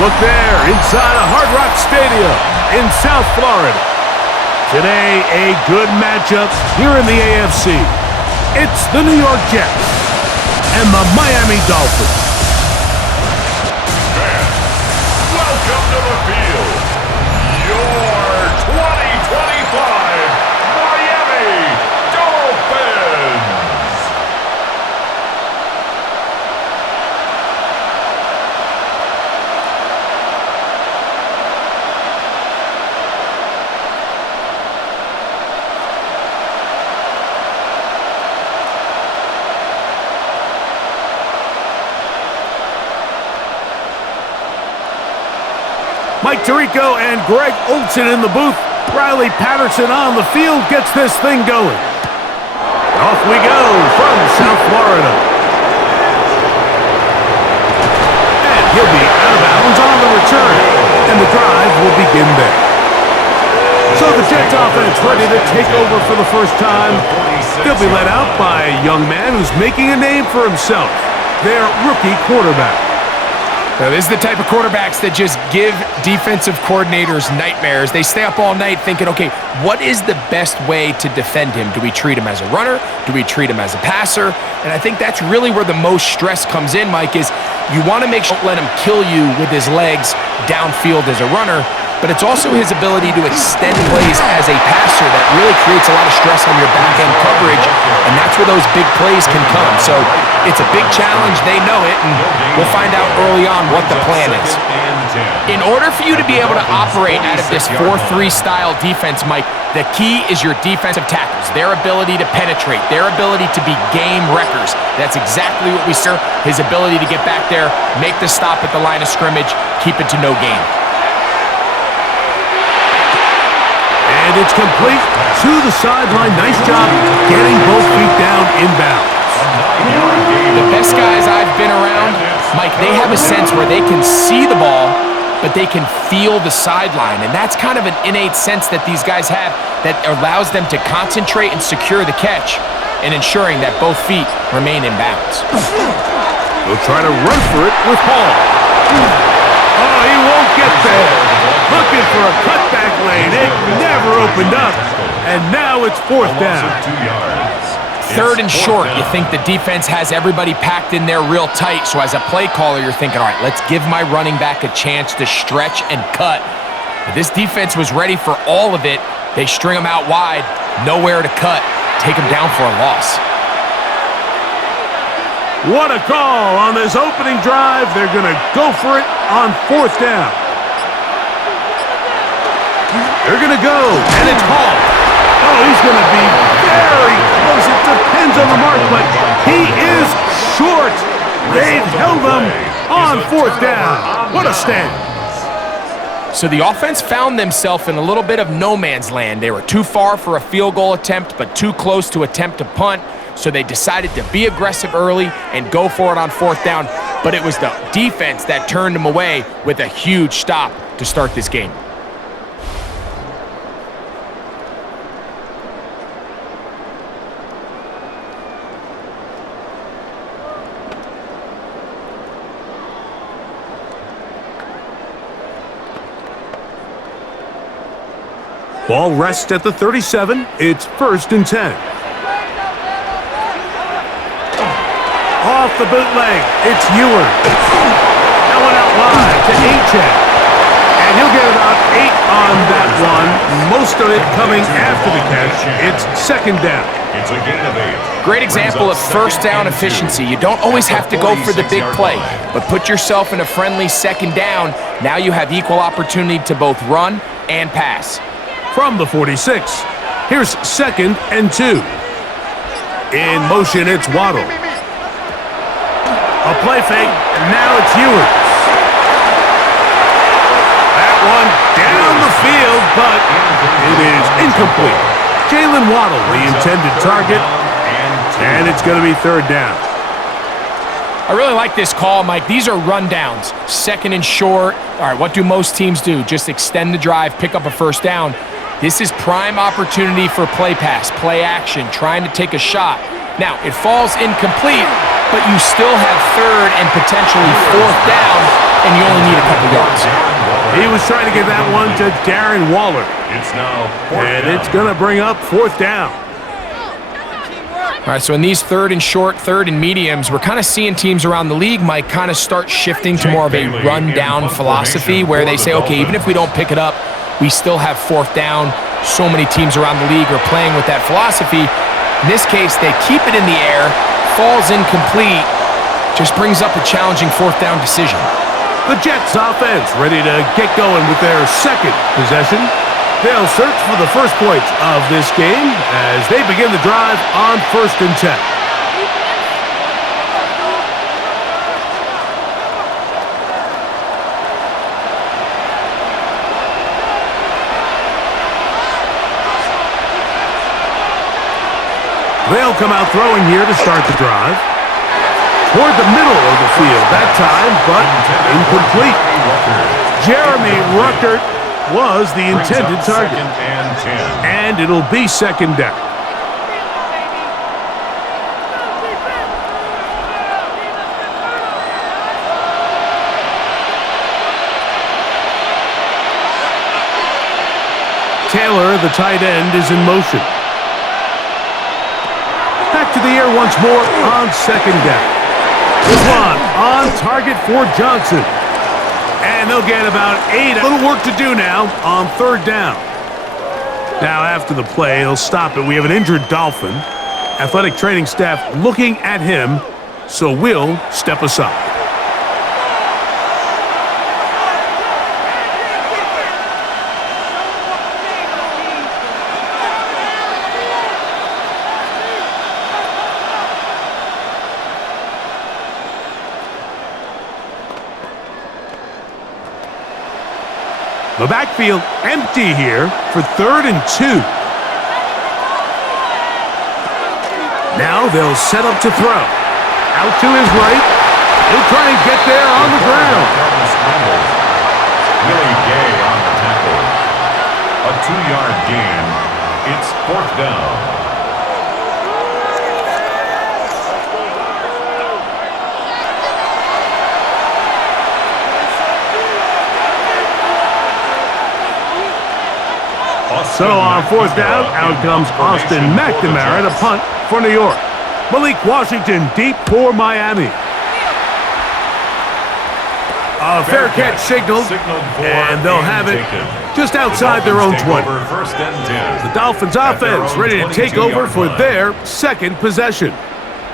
look there, inside a Hard Rock Stadium in South Florida. Today, a good matchup here in the AFC. It's the New York Jets and the Miami Dolphins. Fans, welcome to the field. Your 2025 Miami Dolphins. Mike Tirico and Greg Olsen in the booth. Riley Patterson on the field gets this thing going. Off we go from South Florida. And he'll be out of bounds on the return. And the drive will begin there. So the Jets offense ready to take over for the first time. They'll be led out by a young man who's making a name for himself. Their rookie quarterback. Now, this is the type of quarterbacks that just give defensive coordinators nightmares. They stay up all night thinking, okay, what is the best way to defend him? Do we treat him as a runner? Do we treat him as a passer? And I think that's really where the most stress comes in, Mike, is you want to make sure don't let him kill you with his legs downfield as a runner, but it's also his ability to extend plays as a passer that really creates a lot of stress on your back-end coverage, and that's where those big plays can come. So it's a big challenge. They know it, and we'll find out early on what the plan is. In order for you to be able to operate out of this 4-3 style defense, Mike, the key is your defensive tackles, their ability to penetrate, their ability to be game wreckers. That's exactly what we saw. His ability to get back there, make the stop at the line of scrimmage, keep it to no gain. And it's complete to the sideline. Nice job getting both feet down inbounds. The best guys I've been around, Mike, they have a sense where they can see the ball, but they can feel the sideline. And that's kind of an innate sense that these guys have that allows them to concentrate and secure the catch and ensuring that both feet remain in bounds. He'll try to run for it with Hall. Oh, he won't get there. Looking for a cutback lane. It never opened up. And now it's fourth down. 3rd and short. You think the defense has everybody packed in there real tight. So as a play caller, you're thinking, all right, let's give my running back a chance to stretch and cut. But this defense was ready for all of it. They string them out wide. Nowhere to cut. Take them down for a loss. What a call on this opening drive. They're going to go for it on 4th down. They're going to go, and it's Hall. Oh, he's going to be very close. It depends on the mark, but he is short. They've held him on 4th down. What a stand. So the offense found themselves in a little bit of no man's land. They were too far for a field goal attempt, but too close to attempt a punt. So they decided to be aggressive early and go for it on 4th down. But it was the defense that turned them away with a huge stop to start this game. Ball rests at the 37. It's 1st and 10. Off the bootleg, it's Ewers. That one out wide to Achane. And he'll get about 8 on that one. Most of it coming after the catch. It's 2nd down. It's a gain of 8. Great example of 1st down efficiency. You don't always have to go for the big play, but put yourself in a friendly 2nd down. Now you have equal opportunity to both run and pass. From the 46, here's 2nd and 2. In motion, it's Waddle. A play fake, and now it's Ewers. That one down the field, but it is incomplete. Jalen Waddle, the intended target, and it's going to be 3rd down. I really like this call, Mike. These are rundowns, 2nd and short. All right, what do most teams do? Just extend the drive, pick up a 1st down. This is prime opportunity for play pass, play action, trying to take a shot. Now, it falls incomplete, but you still have 3rd and potentially 4th down and you only need a couple yards. He was trying to get that one to Darren Waller. It's now fourth And down. it's going to bring up fourth down. All right, so in these third and short, third and mediums, we're kind of seeing teams around the league, Mike, kind of start shifting to more of a run-down philosophy where they say, okay, even if we don't pick it up, we still have fourth down. So many teams around the league are playing with that philosophy. In this case, they keep it in the air, falls incomplete, just brings up a challenging fourth down decision. The Jets offense ready to get going with their second possession. They'll search for the first points of this game as they begin the drive on 1st and 10. They'll come out throwing here to start the drive. Toward the middle of the field that time, but incomplete. Jeremy Ruckert was the intended target. And it'll be second down. Taylor, the tight end, is in motion. Back to the air once more on second down. This one on target for Johnson. And they'll get about 8. A little work to do now on third down. Now after the play, they'll stop it. We have an injured Dolphin. Athletic training staff looking at him, so we'll step aside. The backfield empty here for 3rd and 2. Now they'll set up to throw. Out to his right. He'll try and get there on the ground. Willie Gay on the tackle. A 2-yard gain. It's 4th down. So on 4th down, out comes Austin McNamara to punt for New York. Malik Washington deep for Miami. A fair catch signaled, and they'll have it just outside their own 20. The Dolphins offense ready to take over for their second possession.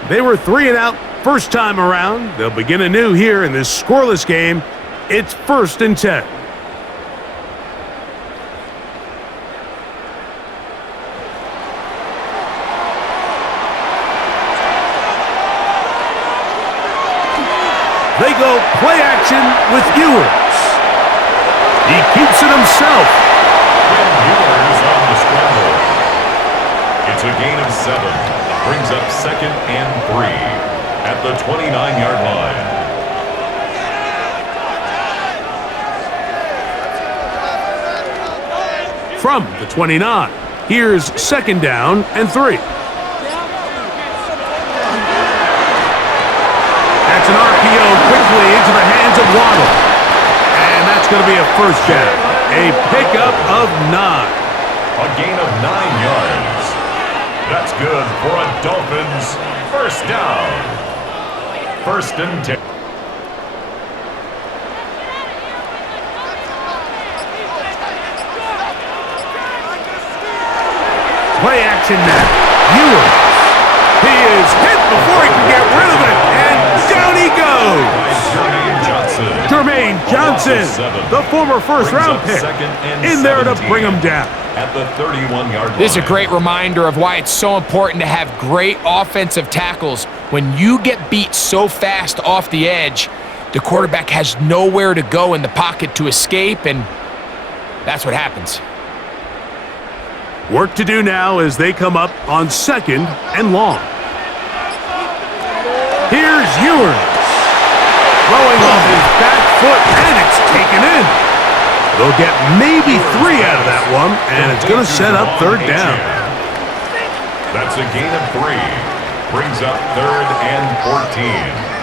They were 3 and out first time around. They'll begin anew here in this scoreless game. It's 1st and 10. They go play action with Ewers. He keeps it himself. Ewers on the scramble. It's a gain of 7. Brings up 2nd and 3 at the 29-yard line. From the 29, here's 2nd down and 3. That's an RPO quickly into the hands of Waddle. And that's going to be a first down. A pickup of 9. A gain of 9 yards. That's good for a Dolphins first down. 1st and 10. Play action now. Ewers. He is hit before he can get rid of it. And down he goes. Jermaine Johnson, the former first-round pick, in there to bring him down. At the 31-yard line. This is a great reminder of why it's so important to have great offensive tackles. When you get beat so fast off the edge, the quarterback has nowhere to go in the pocket to escape, and that's what happens. Work to do now as they come up on 2nd and long. Here's Ewers. Throwing off his back foot, and it's taken in. They'll get maybe 3 out of that one, and it's going to set up 3rd down. That's a gain of 3. Brings up 3rd and 14.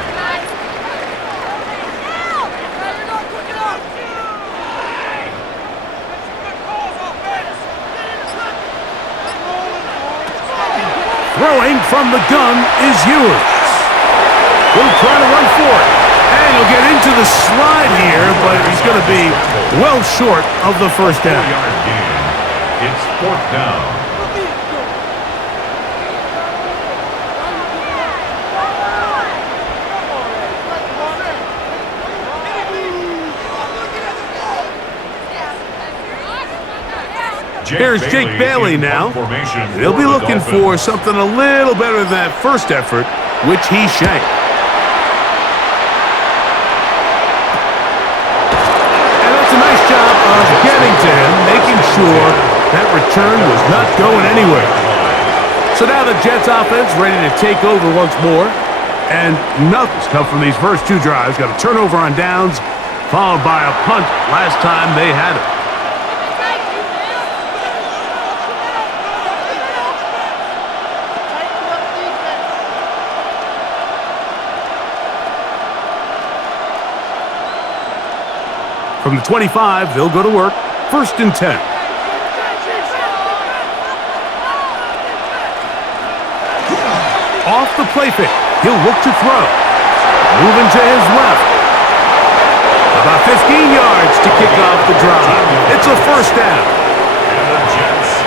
throwing from the gun is Ewers. He'll try to run for it. And he'll get into the slide here, but he's going to be well short of the first down. 4-yard gain. It's 4th down. Here's Jake Bailey now. He'll be looking for something a little better than that first effort, which he shanked. And that's a nice job of getting to him, making sure that return was not going anywhere. So now the Jets offense ready to take over once more. And nothing's come from these first two drives. Got a turnover on downs, followed by a punt last time they had it. From the 25, they'll go to work. 1st and 10. Off the play fake. He'll look to throw. Moving to his left. About 15 yards to kick off the drive. It's a 1st down.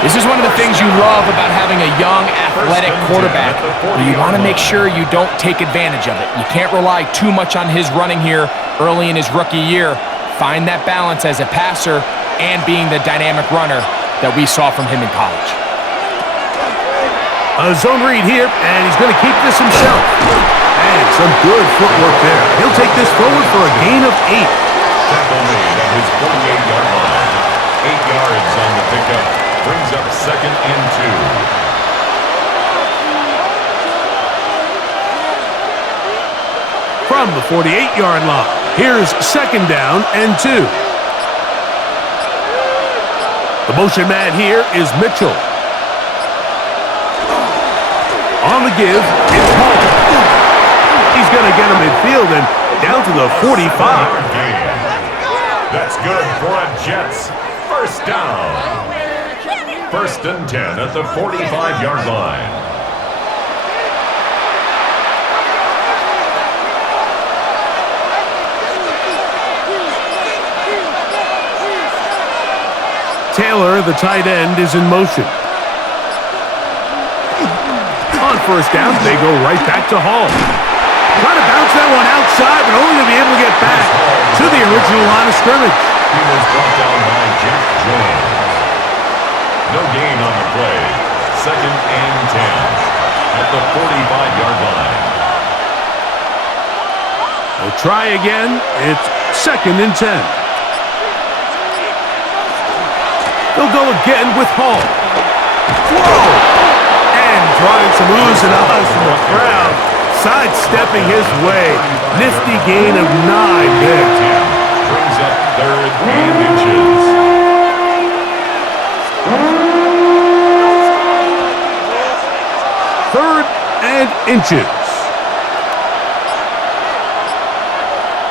This is one of the things you love about having a young, athletic quarterback, where you want to make sure you don't take advantage of it. You can't rely too much on his running here early in his rookie year. Find that balance as a passer and being the dynamic runner that we saw from him in college. A zone read here, and he's going to keep this himself. And some good footwork there. He'll take this forward for a gain of 8. Tackle made at his 48-yard line. 8 yards on the pickup. Brings up 2nd and 2. From the 48-yard line, here's 2nd down and 2. The motion man here is Mitchell. On the give, it's Hall. He's going to get him midfield and down to the 45. That's good for a Jets 1st down. 1st and 10 at the 45-yard line. Taylor, the tight end, is in motion. On 1st down, they go right back to Hall. Trying to bounce that one outside, but only to be able to get back to the original line of scrimmage. He was brought down by Jack Jones. No gain on the play. 2nd and 10 at the 45-yard line. They'll try again. It's 2nd and 10. They'll go again with Hall. Whoa! And drawing some oohs and ahs from the crowd. Sidestepping his way. Nifty gain of 9 there. Brings up 3rd and inches. 3rd and inches.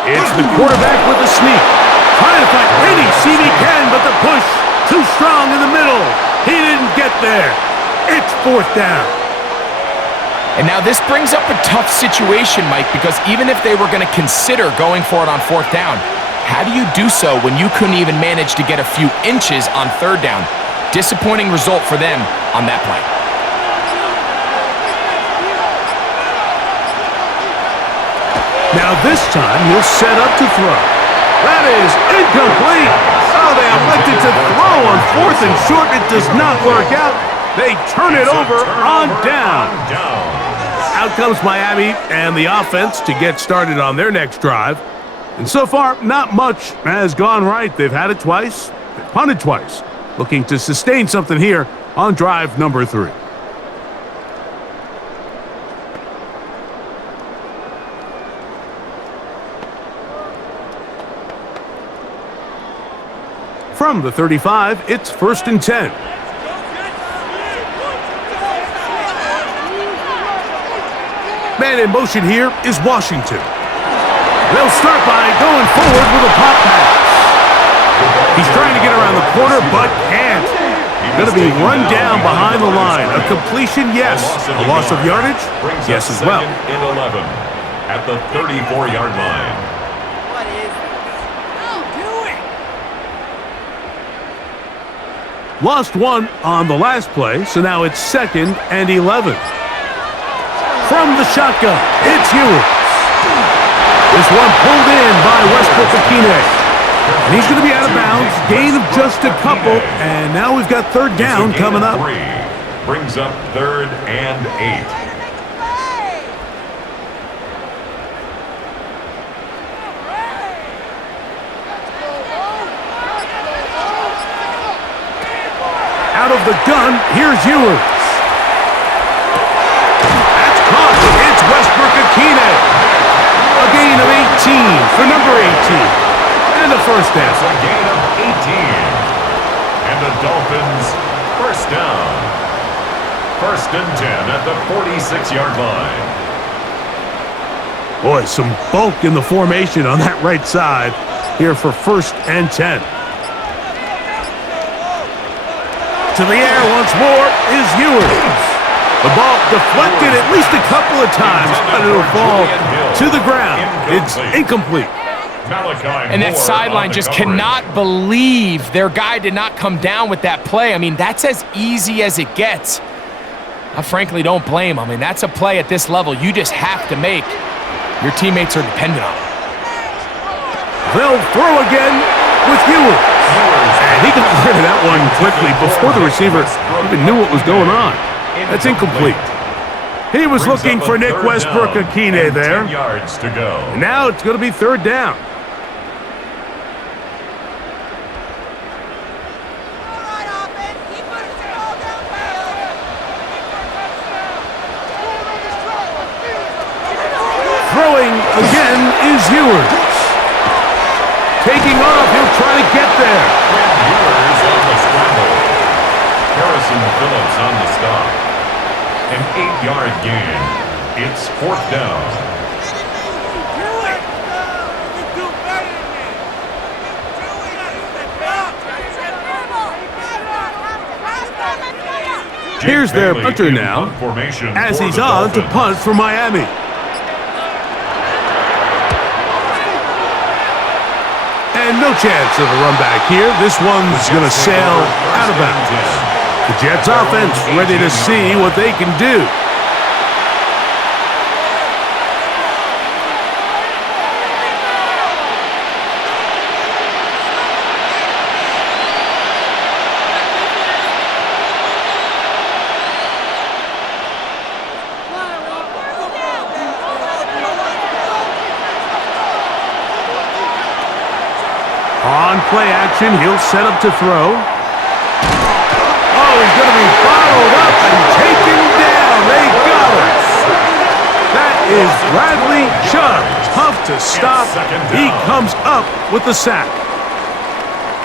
It's the quarterback with the sneak. Trying to find any seam he can, but the push too strong in the middle. He didn't get there. It's 4th down. And now this brings up a tough situation, Mike, because even if they were going to consider going for it on 4th down, how do you do so when you couldn't even manage to get a few inches on 3rd down? Disappointing result for them on that play. Now this time he'll set up to throw. That is incomplete. Oh, they elected to throw on 4th and short. It does not work out. They turn it over on down. Out comes Miami and the offense to get started on their next drive. And so far, not much has gone right. They've had it twice, they've punted twice. Looking to sustain something here on drive number 3. From the 35, it's 1st and 10. Man in motion here is Washington. They'll start by going forward with a pop pass. He's trying to get around the corner, but can't. Going to be run down behind the line. A completion, yes. A loss of yardage, yes as well. Second and 11 at the 34-yard line. What is this? Do it! Lost one on the last play, so now it's 2nd and 11. From the shotgun, it's Ewers. This one pulled in by Westbrook-Akine. And he's going to be out of bounds, gain of just a couple, and now we've got 3rd down coming up. 3 brings up 3rd and 8. Out of the gun, here's Ewers. That's caught. It's Westbrook-Akine. A gain of 18 for number 18. And a first down. It's a gain of 18. And the Dolphins first down. 1st and 10 at the 46-yard line. Boy, some bulk in the formation on that right side here for 1st and 10. To the air once more is Ewers. The ball deflected at least a couple of times, but it'll fall to the ground. It's incomplete. And that sideline just cannot believe their guy did not come down with that play. I mean, that's as easy as it gets. I frankly don't blame him. I mean, that's a play at this level you just have to make. Your teammates are dependent on it. They'll throw again with Ewers. And he got rid of that one quickly before the receiver even knew what was going on. That's incomplete. He was looking for Nick Westbrook-Akine there. 10 yards to go. And now it's going to be 3rd down. Throwing again is Ewers. Taking off, he'll try to get there. Ewers on the scramble. Harrison Phillips on the stop. An 8-yard gain. It's 4th down. Here's their punter now, as he's on to punt for Miami. And no chance of a run back here. This one's going to sail out of bounds. The Jets offense ready to see what they can do. On play action, he'll set up to throw. Oh, he's going to be bottled up and taken down. They got him. That is Bradley Chubb. Tough to stop. He comes up with the sack.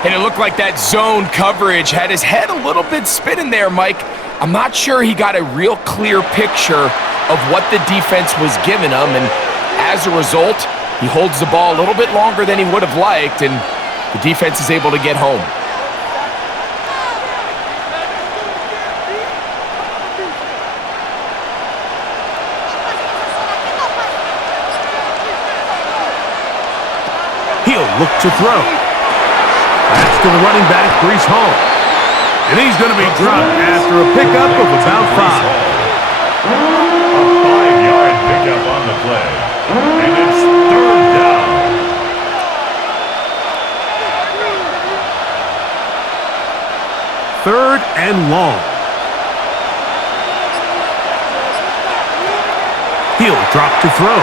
And it looked like that zone coverage had his head a little bit spinning there, Mike. I'm not sure he got a real clear picture of what the defense was giving him, and as a result, he holds the ball a little bit longer than he would have liked, and the defense is able to get home. He'll look to throw. That's to the running back, Breece Hall. And he's going to be dropped after a pickup of about 5. A 5-yard pickup on the play. And it's 3rd down. Third and long. He'll drop to throw.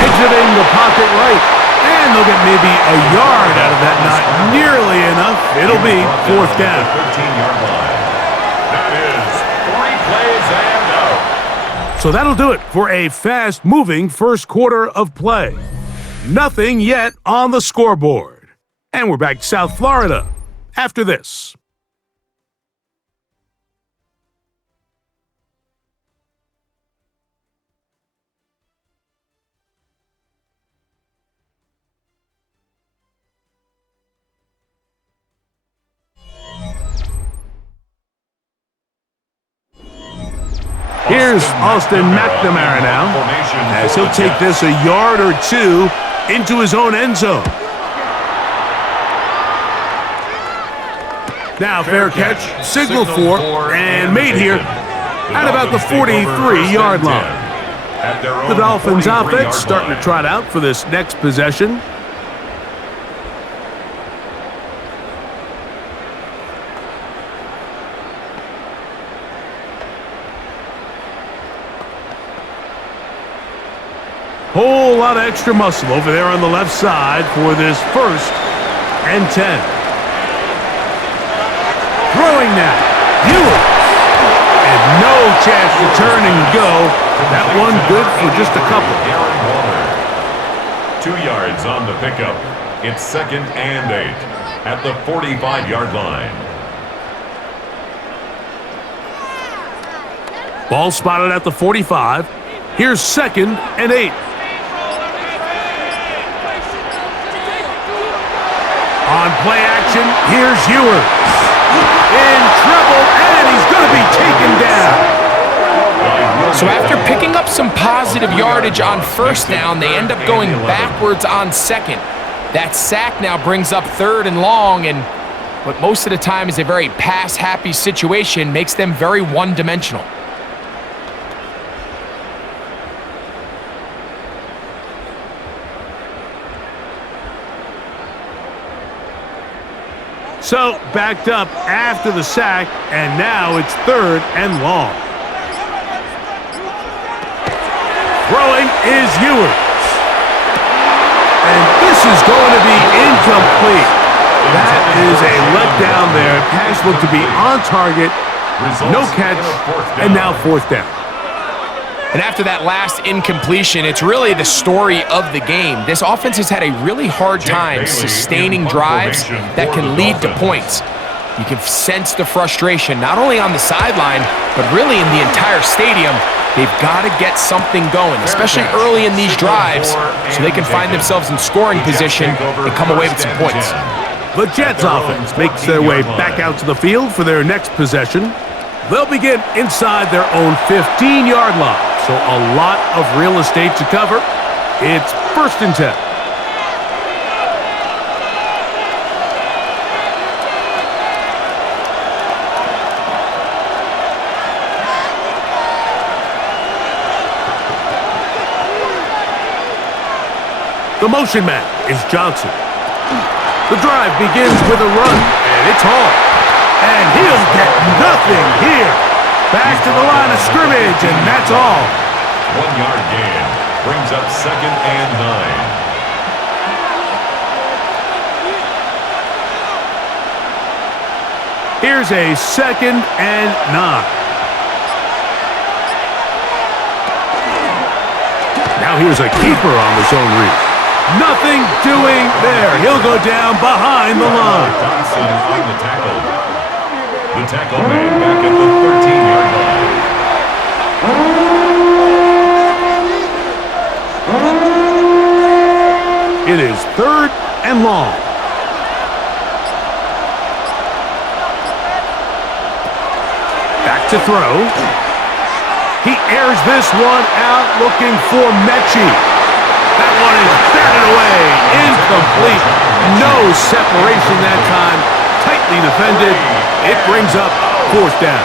Exiting the pocket right. And they'll get maybe a yard out of that. Not nearly enough. It'll be 4th down. 15-yard line. That is 3 plays and out. So that'll do it for a fast-moving first quarter of play. Nothing yet on the scoreboard. And we're back to South Florida after this. Here's Austin McNamara now, as he'll take this a yard or two into his own end zone. Now fair catch, signal for, and made here at about the 43-yard line. The Dolphins offense starting to trot out for this next possession. Whole lot of extra muscle over there on the left side for this 1st and 10. Throwing now, Ewers. And no chance to turn and go. That one good for just a couple. 2 yards on the pickup. It's 2nd and 8 at the 45-yard line. Ball spotted at the 45. Here's 2nd and 8. On play action, here's Ewers. In trouble, and he's going to be taken down. So after picking up some positive yardage on 1st down, they end up going backwards on 2nd. That sack now brings up 3rd and long, and what most of the time is a very pass-happy situation makes them very one-dimensional. So, backed up after the sack, and now it's 3rd and long. Throwing is Ewers. And this is going to be incomplete. That is a letdown there. Pass looked to be on target, no catch, and now 4th down. And after that last incompletion, it's really the story of the game. This offense has had a really hard time sustaining drives that can lead to points. You can sense the frustration, not only on the sideline, but really in the entire stadium. They've got to get something going, especially early in these drives, so they can find themselves in scoring position and come away with some points. The Jets offense makes their way back out to the field for their next possession. They'll begin inside their own 15-yard line. So a lot of real estate to cover. It's 1st and 10. The motion man is Johnson. The drive begins with a run, and it's Hall. And he'll get nothing here. Back to the line of scrimmage, and that's all. 1-yard gain brings up 2nd and 9. Here's a 2nd and 9. Now here's a keeper on the zone read. Nothing doing there. He'll go down behind the line. Johnson on the tackle. The tackle made back at the 13-yard line. It is 3rd and long. Back to throw. He airs this one out looking for Mechie. That one is batted away. Incomplete. No separation that time. Tightly defended. It brings up 4th down.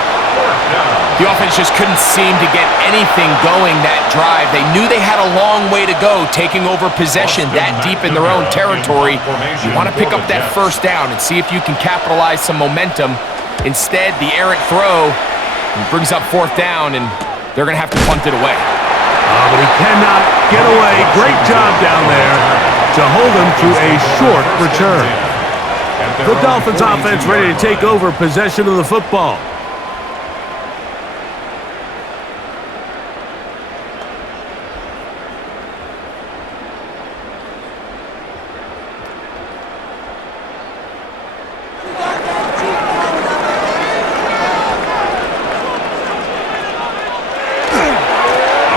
The offense just couldn't seem to get anything going that drive. They knew they had a long way to go taking over possession that deep in their own territory. You want to pick up that 1st down and see if you can capitalize some momentum. Instead, the errant throw brings up 4th down, and they're going to have to punt it away. But he cannot get away. Great job down there to hold him to a short return. The Dolphins offense ready to take over possession of the football.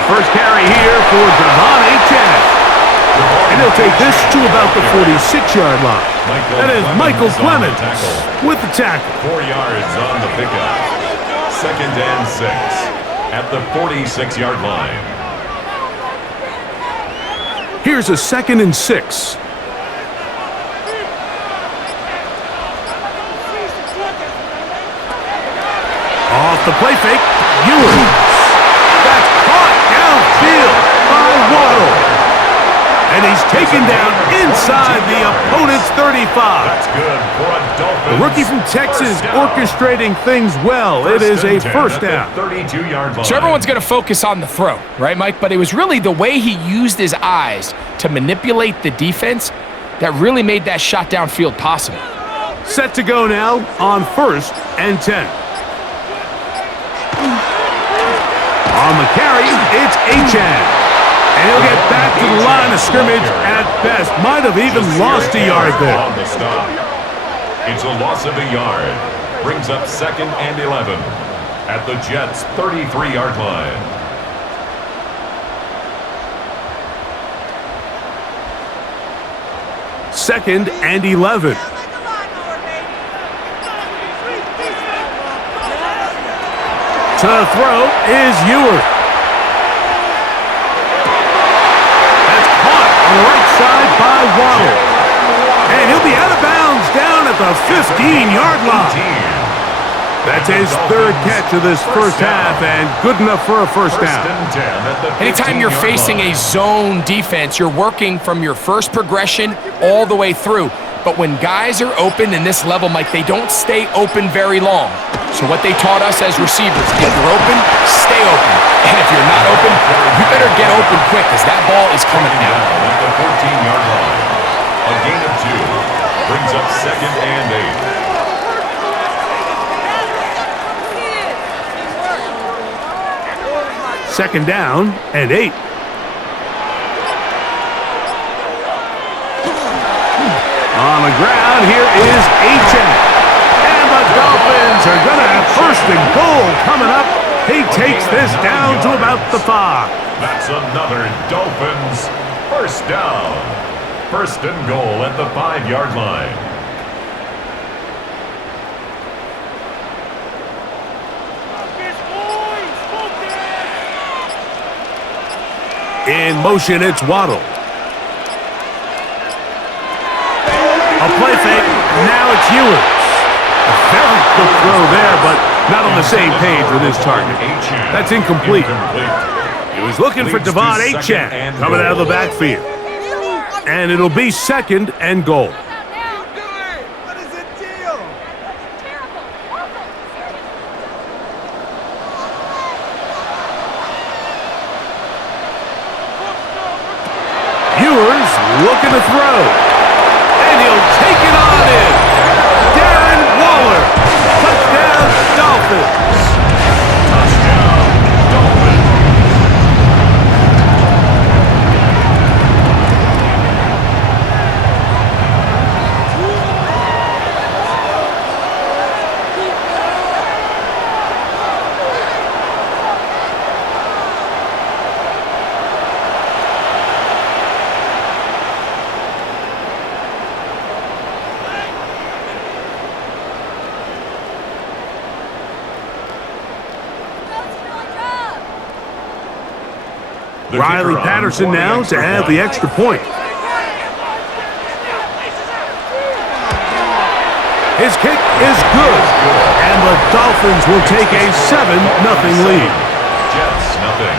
First carry here for Devon Achane. And he'll take this to about the 46-yard line. That is Michael Clemens with the tackle. 4 yards on the pickup. 2nd and 6. at the 46-yard line. Here's a 2nd and 6. Off the play fake, Ewers. That's caught downfield by Waddle. And he's taken down inside the opponent's 35. That's good for a Dolphins. The rookie from Texas orchestrating things well. It is a first down. 32-yard line. So everyone's going to focus on the throw, right, Mike? But it was really the way he used his eyes to manipulate the defense that really made that shot downfield possible. Set to go now on 1st and 10. On the carry, it's Achane. And he'll get back to the line of scrimmage at best. Might have even lost a yard there. On the stop. It's a loss of a yard. Brings up 2nd and 11 at the Jets' 33-yard line. Second and 11. To throw is Ewers. That's caught on the right side by Waddle. And he'll be out of bounds down at the 15-yard line. That's his 3rd catch of this first half, and good enough for a first down. Anytime you're facing a zone defense, you're working from your first progression all the way through. But when guys are open in this level, Mike, they don't stay open very long. So what they taught us as receivers, if you're open, stay open. And if you're not open, you better get open quick because that ball is coming out. At the 14-yard line. A gain of 2. Brings up 2nd and 8. Second down and 8. On the ground, here is Achane. And the Dolphins are going to have 1st and goal coming up. He takes this down to about the 5. That's another Dolphins first down. 1st and goal at the 5-yard line. In motion, it's Waddle. A play fake, now it's Ewers. A very quick throw there, but not on the same page with his target. That's incomplete. He was looking for Devon Achane coming out of the backfield. And it'll be 2nd and goal. What is the deal? Ewers looking to throw. And he'll take it on in. Darren Waller. Touchdown, Dolphins. Touchdown, Dolphins. Riley Patterson now to add the extra point. His kick is good, and the Dolphins will take a 7-0 lead. Jets, nothing.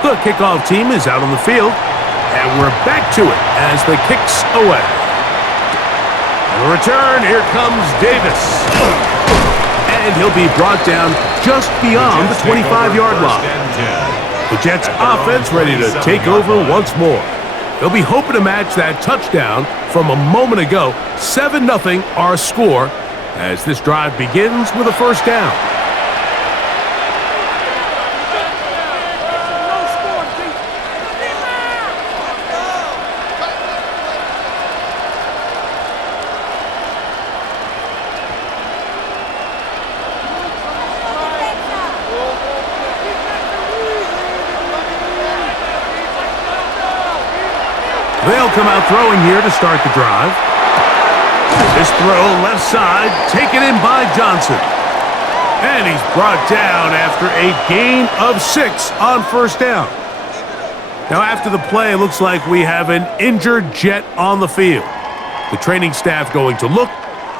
The kickoff team is out on the field, and we're back to it as the kick's away. On the return, here comes Davis. And he'll be brought down just beyond the 25-yard line. The Jets offense ready to take over once more. They'll be hoping to match that touchdown from a moment ago. 7-0 our score as this drive begins with a first down. come out throwing here to start the drive. This throw left side taken in by Johnson. And he's brought down after a gain of 6 on first down. Now after the play, it looks like we have an injured Jet on the field. The training staff going to look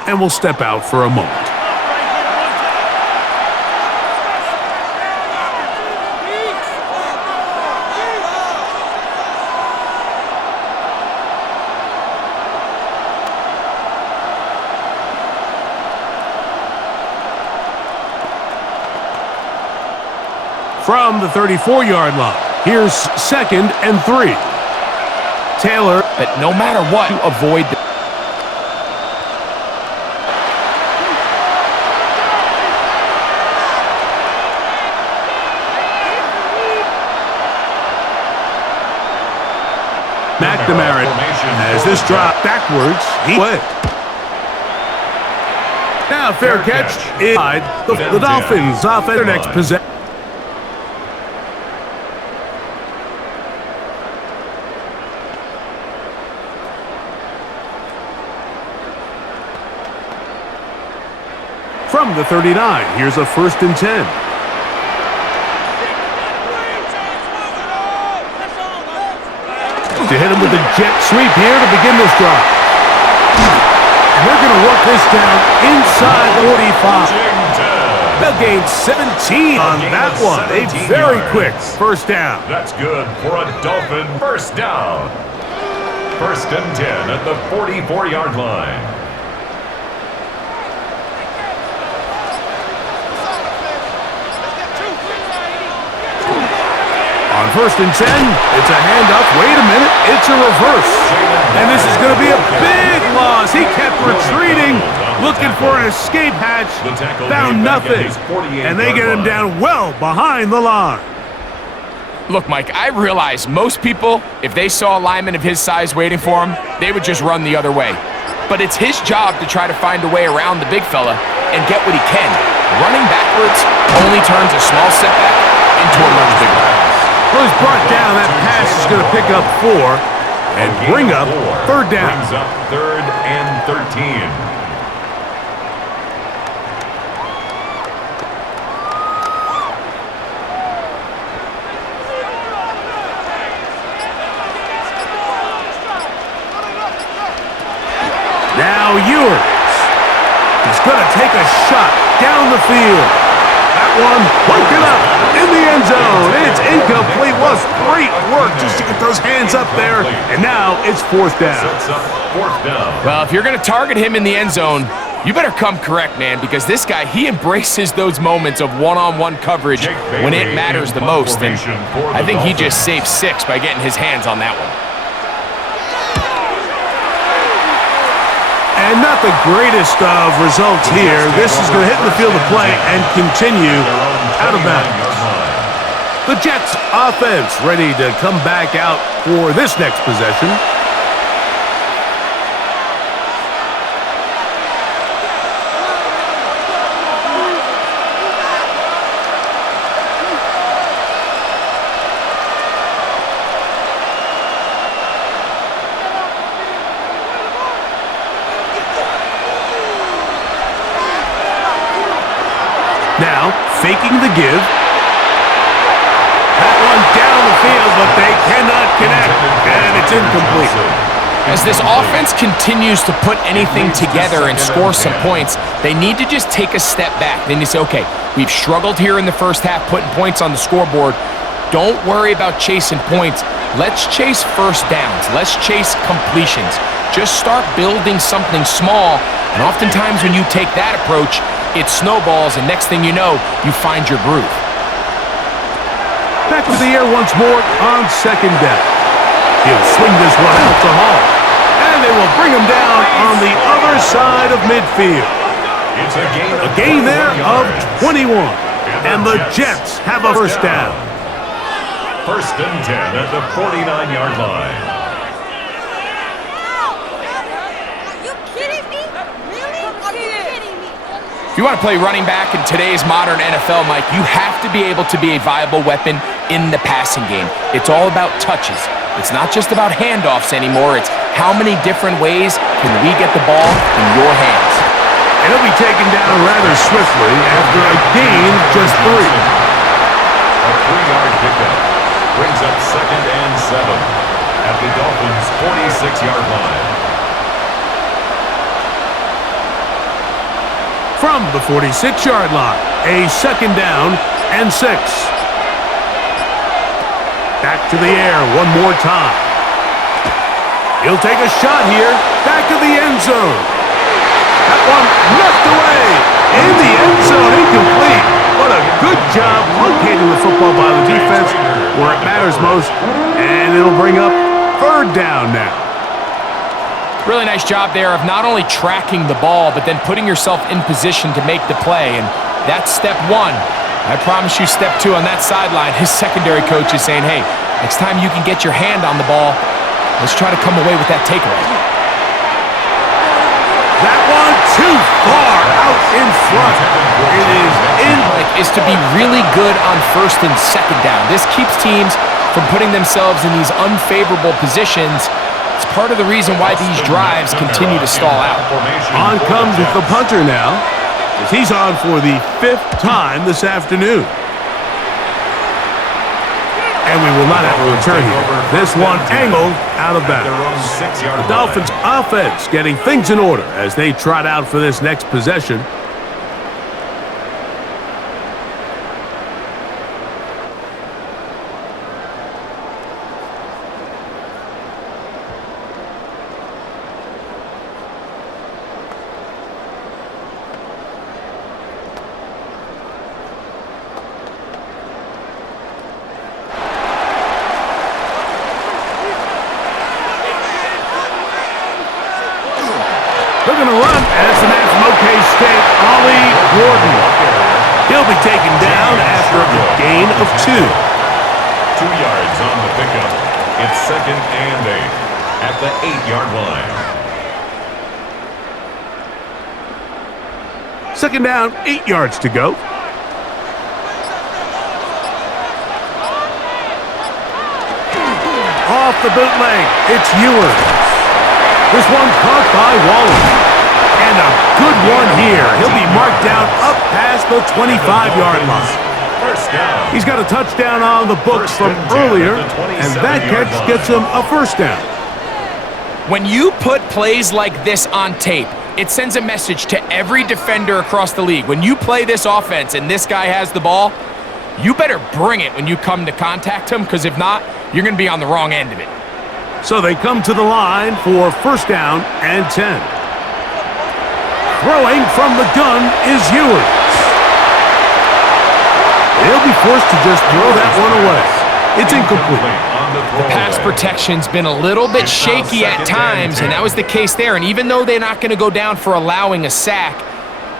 and will step out for a moment. From the 34-yard line, here's 2nd and 3. Taylor, but no matter what, you avoid the McNamara as this drop backwards, he went. Now fair catch inside the Dolphins off their next possession. From the 39, here's a 1st and 10. To hit him with a jet sweep here to begin this drive. And they're going to work this down inside the 45. They'll gain 17 on that one. A very quick first down. That's good for a Dolphin first down. 1st and 10 at the 44-yard line. On 1st and 10, it's a handoff. Wait a minute, it's a reverse. And this is going to be a big loss. He kept retreating, looking for an escape hatch, found nothing. And they get him down well behind the line. Look, Mike, I realize most people, if they saw a lineman of his size waiting for him, they would just run the other way. But it's his job to try to find a way around the big fella and get what he can. Running backwards only turns a small setback into a much bigger one. Well, he's brought down. That pass is going to pick up 4 and bring up 3rd down. Brings up 3rd and 13. Now Ewers. He's going to take a shot down the field. That one broken up in the end zone. It's incomplete. Was great work just to get those hands up there. And now it's 4th down. Sets up 4th down. Well, if you're going to target him in the end zone, you better come correct, man, because this guy, he embraces those moments of one-on-one coverage when it matters the most. And I think he just saved 6 by getting his hands on that one. And not the greatest of results here. This is going to hit the field of play and continue out of bounds. The Jets offense ready to come back out for this next possession. Now, faking the give. That one down the field, but they cannot connect, and it's incomplete. As this offense continues to put anything together and score some points, they need to just take a step back. They need to say, okay, we've struggled here in the first half putting points on the scoreboard. Don't worry about chasing points. Let's chase first downs. Let's chase completions. Just start building something small, and oftentimes when you take that approach, it snowballs, and next thing you know, you find your groove. Back to the air once more on 2nd down. He'll swing this one out to Hall. And they will bring him down on the other side of midfield. It's a gain there of 21. And the Jets have a first down. 1st and 10 at the 49-yard line. If you want to play running back in today's modern NFL, Mike, you have to be able to be a viable weapon in the passing game. It's all about touches. It's not just about handoffs anymore. It's how many different ways can we get the ball in your hands. And he'll be taken down rather swiftly after a gain of just 3. A 3-yard pickup brings up 2nd and 7 at the Dolphins' 46-yard line. From the 46-yard line, a 2nd down and 6. Back to the air one more time. He'll take a shot here. Back to the end zone. That one left away. In the end zone, incomplete. What a good job locating the football by the defense where it matters most. And it'll bring up 3rd down now. Really nice job there of not only tracking the ball, but then putting yourself in position to make the play. And that's step 1. I promise you step 2 on that sideline. His secondary coach is saying, hey, next time you can get your hand on the ball, let's try to come away with that takeaway. That one too far out in front. It is in. Is to be really good on 1st and 2nd down. This keeps teams from putting themselves in these unfavorable positions. It's part of the reason why these drives continue to stall out. On comes the punter now, as he's on for the 5th time this afternoon. And we will not have a return here. This one angled out of bounds. The Dolphins offense getting things in order as they trot out for this next possession. They're going to run, and it's the man from OK State, Ollie Gordon. He'll be taken down after a gain of 2. 2 yards on the pickup. It's 2nd and 8 at the 8-yard line. 2nd down, 8 yards to go. Off the bootleg, it's Ewers. This one caught by Waller. And a good one here. He'll be marked down up past the 25-yard line. First down. He's got a touchdown on the books from earlier, and that catch gets him a 1st down. When you put plays like this on tape, it sends a message to every defender across the league. When you play this offense and this guy has the ball, you better bring it when you come to contact him, because if not, you're going to be on the wrong end of it. So they come to the line for 1st down and 10. Throwing from the gun is Ewers. He'll be forced to just throw that one away. It's incomplete. The pass protection's been a little bit shaky at times, and that was the case there. And even though they're not going to go down for allowing a sack,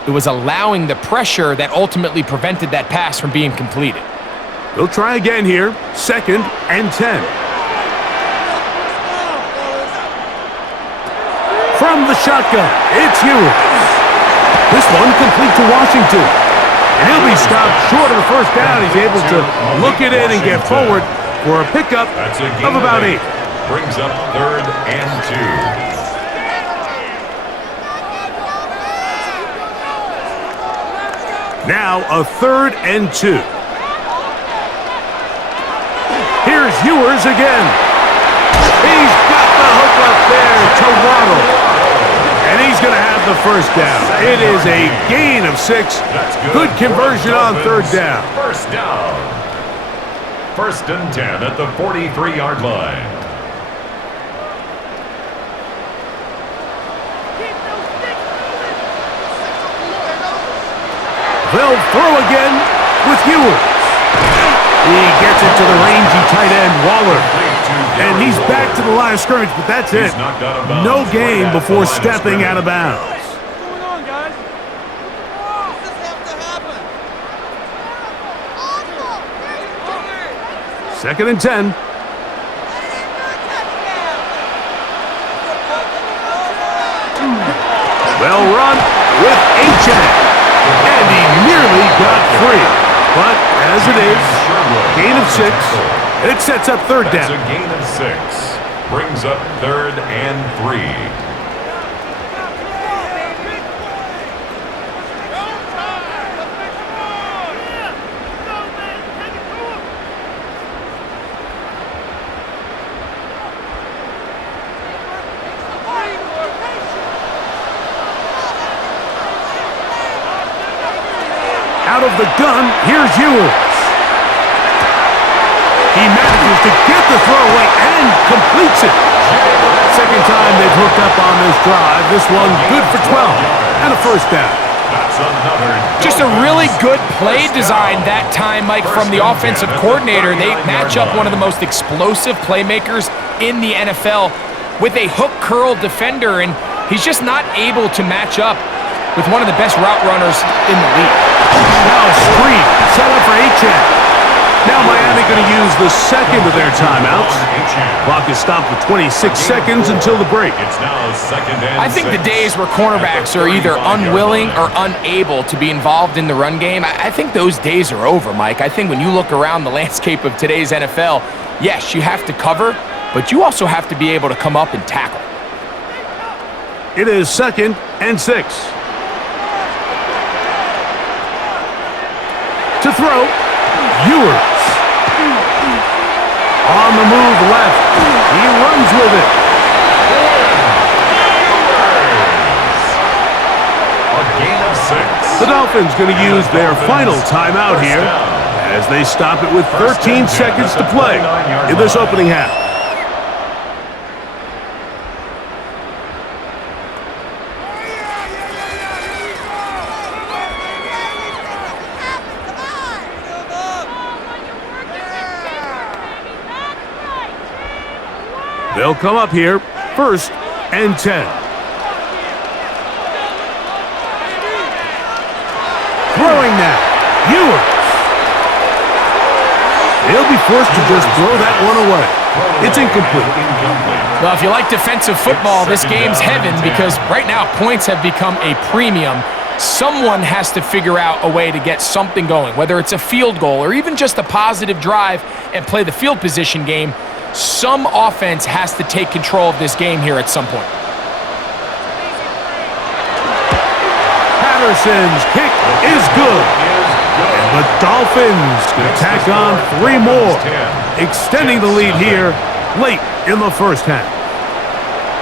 it was allowing the pressure that ultimately prevented that pass from being completed. They'll try again here. 2nd and 10. From the shotgun, it's Ewers. This one complete to Washington. And he'll be stopped short of the 1st down. He's able to look it in and get forward for a pickup of about 8. Brings up 3rd and 2. Now a 3rd and 2. Here's Ewers again. He's got the hook up there to Waddle. And he's going to have the 1st down. It is a gain of 6. Good conversion on 3rd down. 1st down. 1st and 10 at the 43-yard line. They'll throw again with Ewers. He gets it to the rangy tight end, Waller. And he's back to the line of scrimmage, but that's it. No gain before stepping out of bounds. What's going on, guys? This has to happen. 2nd and 10. Well run with H.A. And he nearly got free. But as it is, gain of 6, And it sets up third That's down. a gain of 6. Brings up 3rd and 3. Out of the gun, here's Ewers. He manages to get the throw away and completes it. Second time they've hooked up on this drive. This one good for 12 and a first down. That's another Just a really good play design that time, Mike, from the offensive coordinator. They match up one of the most explosive playmakers in the NFL with a hook curl defender, and he's just not able to match up with one of the best route runners in the league. Now a screen set up for Achane. Now Miami going to use the second of their timeouts. Clock is stopped with 26 seconds until the break. It's now 2nd and I think the 6. days where cornerbacks are either unwilling or unable to be involved in the run game, I think those days are over, Mike. I think when you look around the landscape of today's NFL, yes, you have to cover, but you also have to be able to come up and tackle. It is 2nd and 6. To throw, Ewers. On the move left. He runs with it. A gain of 6. The Dolphins going to use their final timeout here as they stop it with 13 seconds to play in this opening half. They'll come up here, 1st and 10. Throwing now, Ewers. He'll be forced to just throw that one away. It's incomplete. Well, if you like defensive football, this game's heaven because right now points have become a premium. Someone has to figure out a way to get something going, whether it's a field goal or even just a positive drive and play the field position game. Some offense has to take control of this game here at some point. Patterson's kick is good. And the Dolphins can tack on 3 more, extending the lead here late in the first half.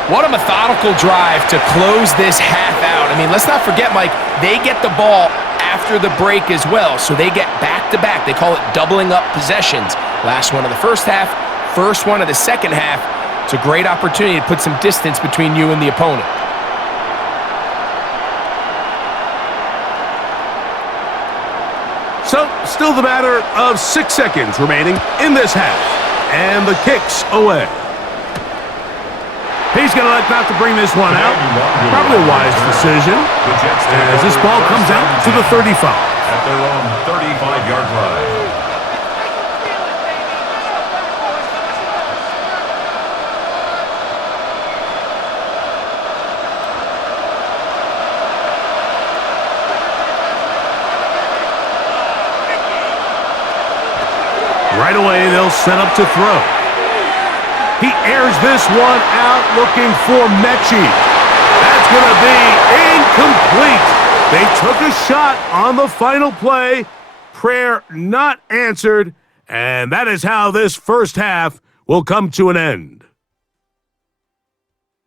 What a methodical drive to close this half out. I mean, let's not forget, Mike, they get the ball after the break as well, so they get back-to-back. They call it doubling up possessions. Last one of the first half, first one of the second half. It's a great opportunity to put some distance between you and the opponent. So, still the matter of 6 seconds remaining in this half. And the kick's away. He's going to elect not to bring this one out. Probably a wise decision. As this ball comes out to the 35. At their own 35-yard line. Right away, they'll set up to throw. He airs this one out looking for Mechie. That's going to be incomplete. They took a shot on the final play. Prayer not answered. And that is how this first half will come to an end.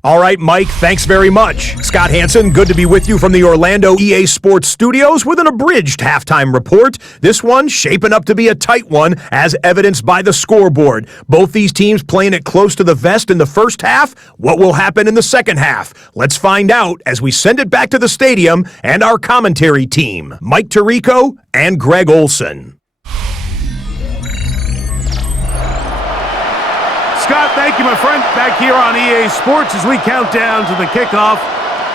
All right, Mike, thanks very much. Scott Hansen, good to be with you from the Orlando EA Sports Studios with an abridged halftime report. This one shaping up to be a tight one, as evidenced by the scoreboard. Both these teams playing it close to the vest in the first half. What will happen in the second half? Let's find out as we send it back to the stadium and our commentary team, Mike Tirico and Greg Olson. Scott, thank you, my friend. Back here on EA Sports as we count down to the kickoff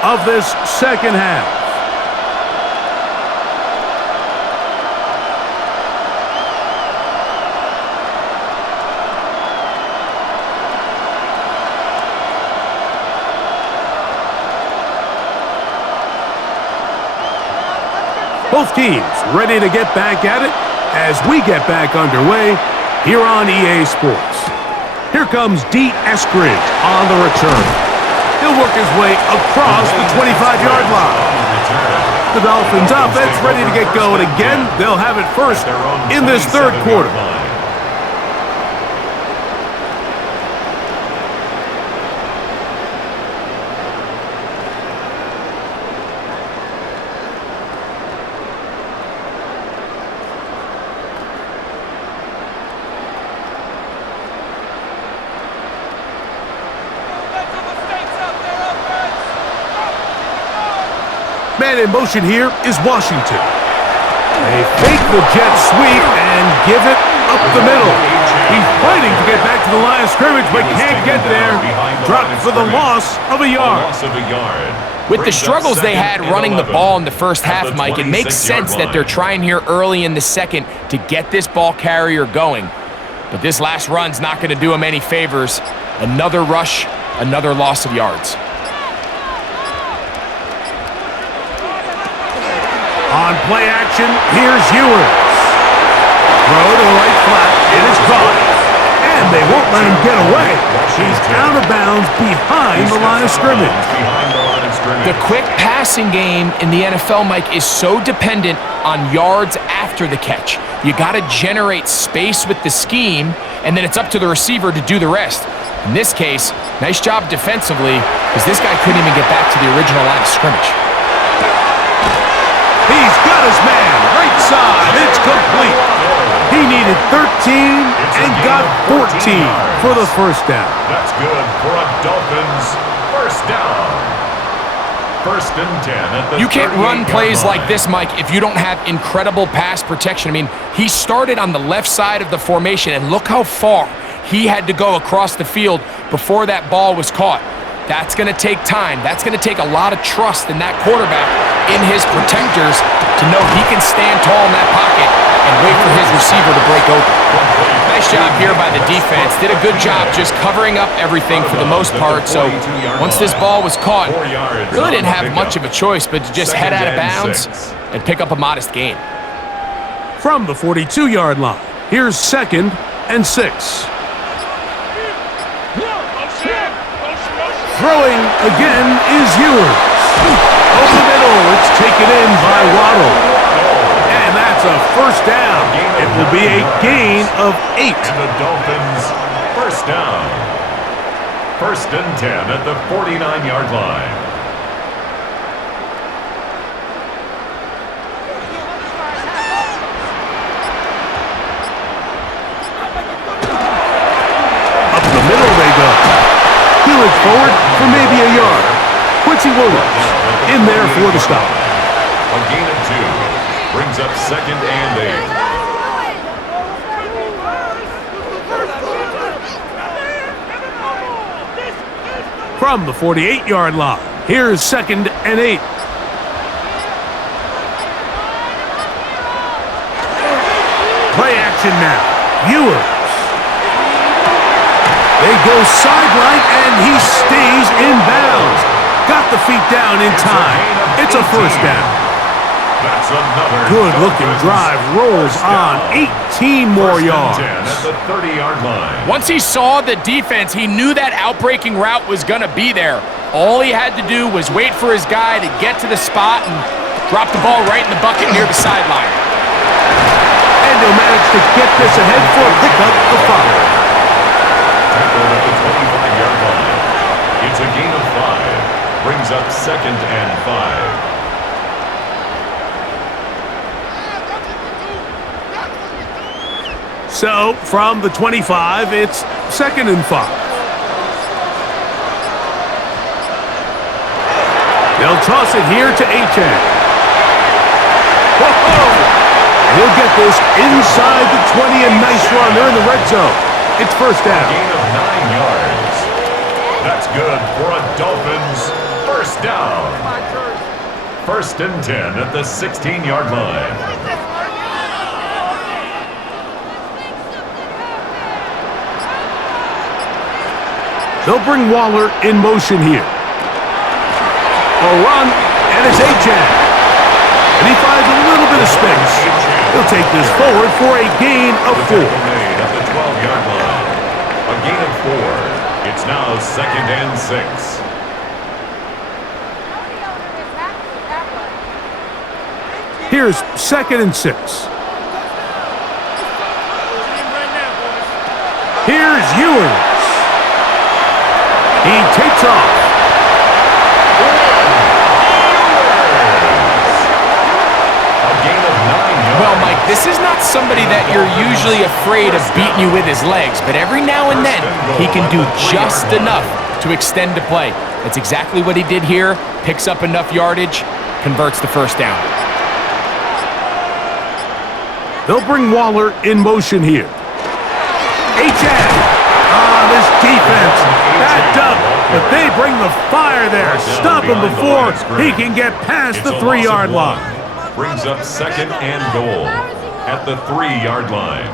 of this second half. Both teams ready to get back at it as we get back underway here on EA Sports. Here comes D. Eskridge on the return. He'll work his way across the 25-yard line. The Dolphins offense ready to get going again. They'll have it first in this third quarter. Man in motion here is Washington. They fake the jet sweep and give it up the middle. He's fighting to get back to the line of scrimmage, but can't get there. Dropped for the loss of a yard. With the struggles they had running the ball in the first half, Mike, it makes sense that they're trying here early in the second to get this ball carrier going. But this last run's not going to do him any favors. Another rush, another loss of yards. On play action, here's Ewers. Throw to the right flat. It is caught. And they won't let him get away. He's out of bounds behind the line of scrimmage. The quick passing game in the NFL, Mike, is so dependent on yards after the catch. You got to generate space with the scheme, and then it's up to the receiver to do the rest. In this case, nice job defensively, because this guy couldn't even get back to the original line of scrimmage. He's got his man, right side, it's complete. He needed 13 and got 14 for the first down. That's good for a Dolphins first down. First and 10 at the You can't run plays line. like this, Mike, if you don't have incredible pass protection. I mean, he started on the left side of the formation, and look how far he had to go across the field before that ball was caught. That's going to take time. That's going to take a lot of trust in that quarterback, in his protectors, to know he can stand tall in that pocket and wait for his receiver to break open. Nice job here by the defense. Did a good job just covering up everything for the most part. So once this ball was caught, really didn't have much of a choice but to just head out of bounds and pick up a modest gain. From the 42-yard line, here's 2nd and 6. Throwing again is Ewers. Over the middle, it's taken in by Waddle. And that's a first down. It will be a gain of 8. And the Dolphins first down. First and 10 at the 49-yard line. Up the middle they go. He'll look forward for maybe a yard. Quincy Williams in there for the stop. A gain of 2 brings up 2nd and 8. From the 48-yard line, here's 2nd and 8. Play action now. Ewers. They go sideline, and he stays in bounds. Got the feet down in time. It's a first down. That's another Good-looking drive rolls on. 18 more yards. 10 at the 30-yard line. Once he saw the defense, he knew that outbreaking route was going to be there. All he had to do was wait for his guy to get to the spot and drop the ball right in the bucket near the sideline. And he'll manage to get this ahead for a pickup of 5. Tackled at the 25-yard line. It's a gain of 5. Brings up 2nd and 5. So, from the 25, it's 2nd and 5. They'll toss it here to Achane. Whoa! He'll get this inside the 20, a nice run. They're in the red zone. It's first down. Gain of 9 yards. That's good for a Dolphins first down. First and 10 at the 16-yard line. They'll bring Waller in motion here. A run, and it's Achane. And he finds a little bit of space. He'll take this forward for a gain of 4. Made at the second and 6. Here's second and 6. Here's Ewers. He takes off. Well, Mike, this is not somebody that you're usually afraid of beating you with his legs, but every now and then he can do just enough to extend the play. That's exactly what he did here. Picks up enough yardage, converts the first down. They'll bring Waller in motion here. H.A. This defense backed up, but they bring the fire there. Stop him before he can get past the 3-yard line. Brings up second and goal at the 3-yard line.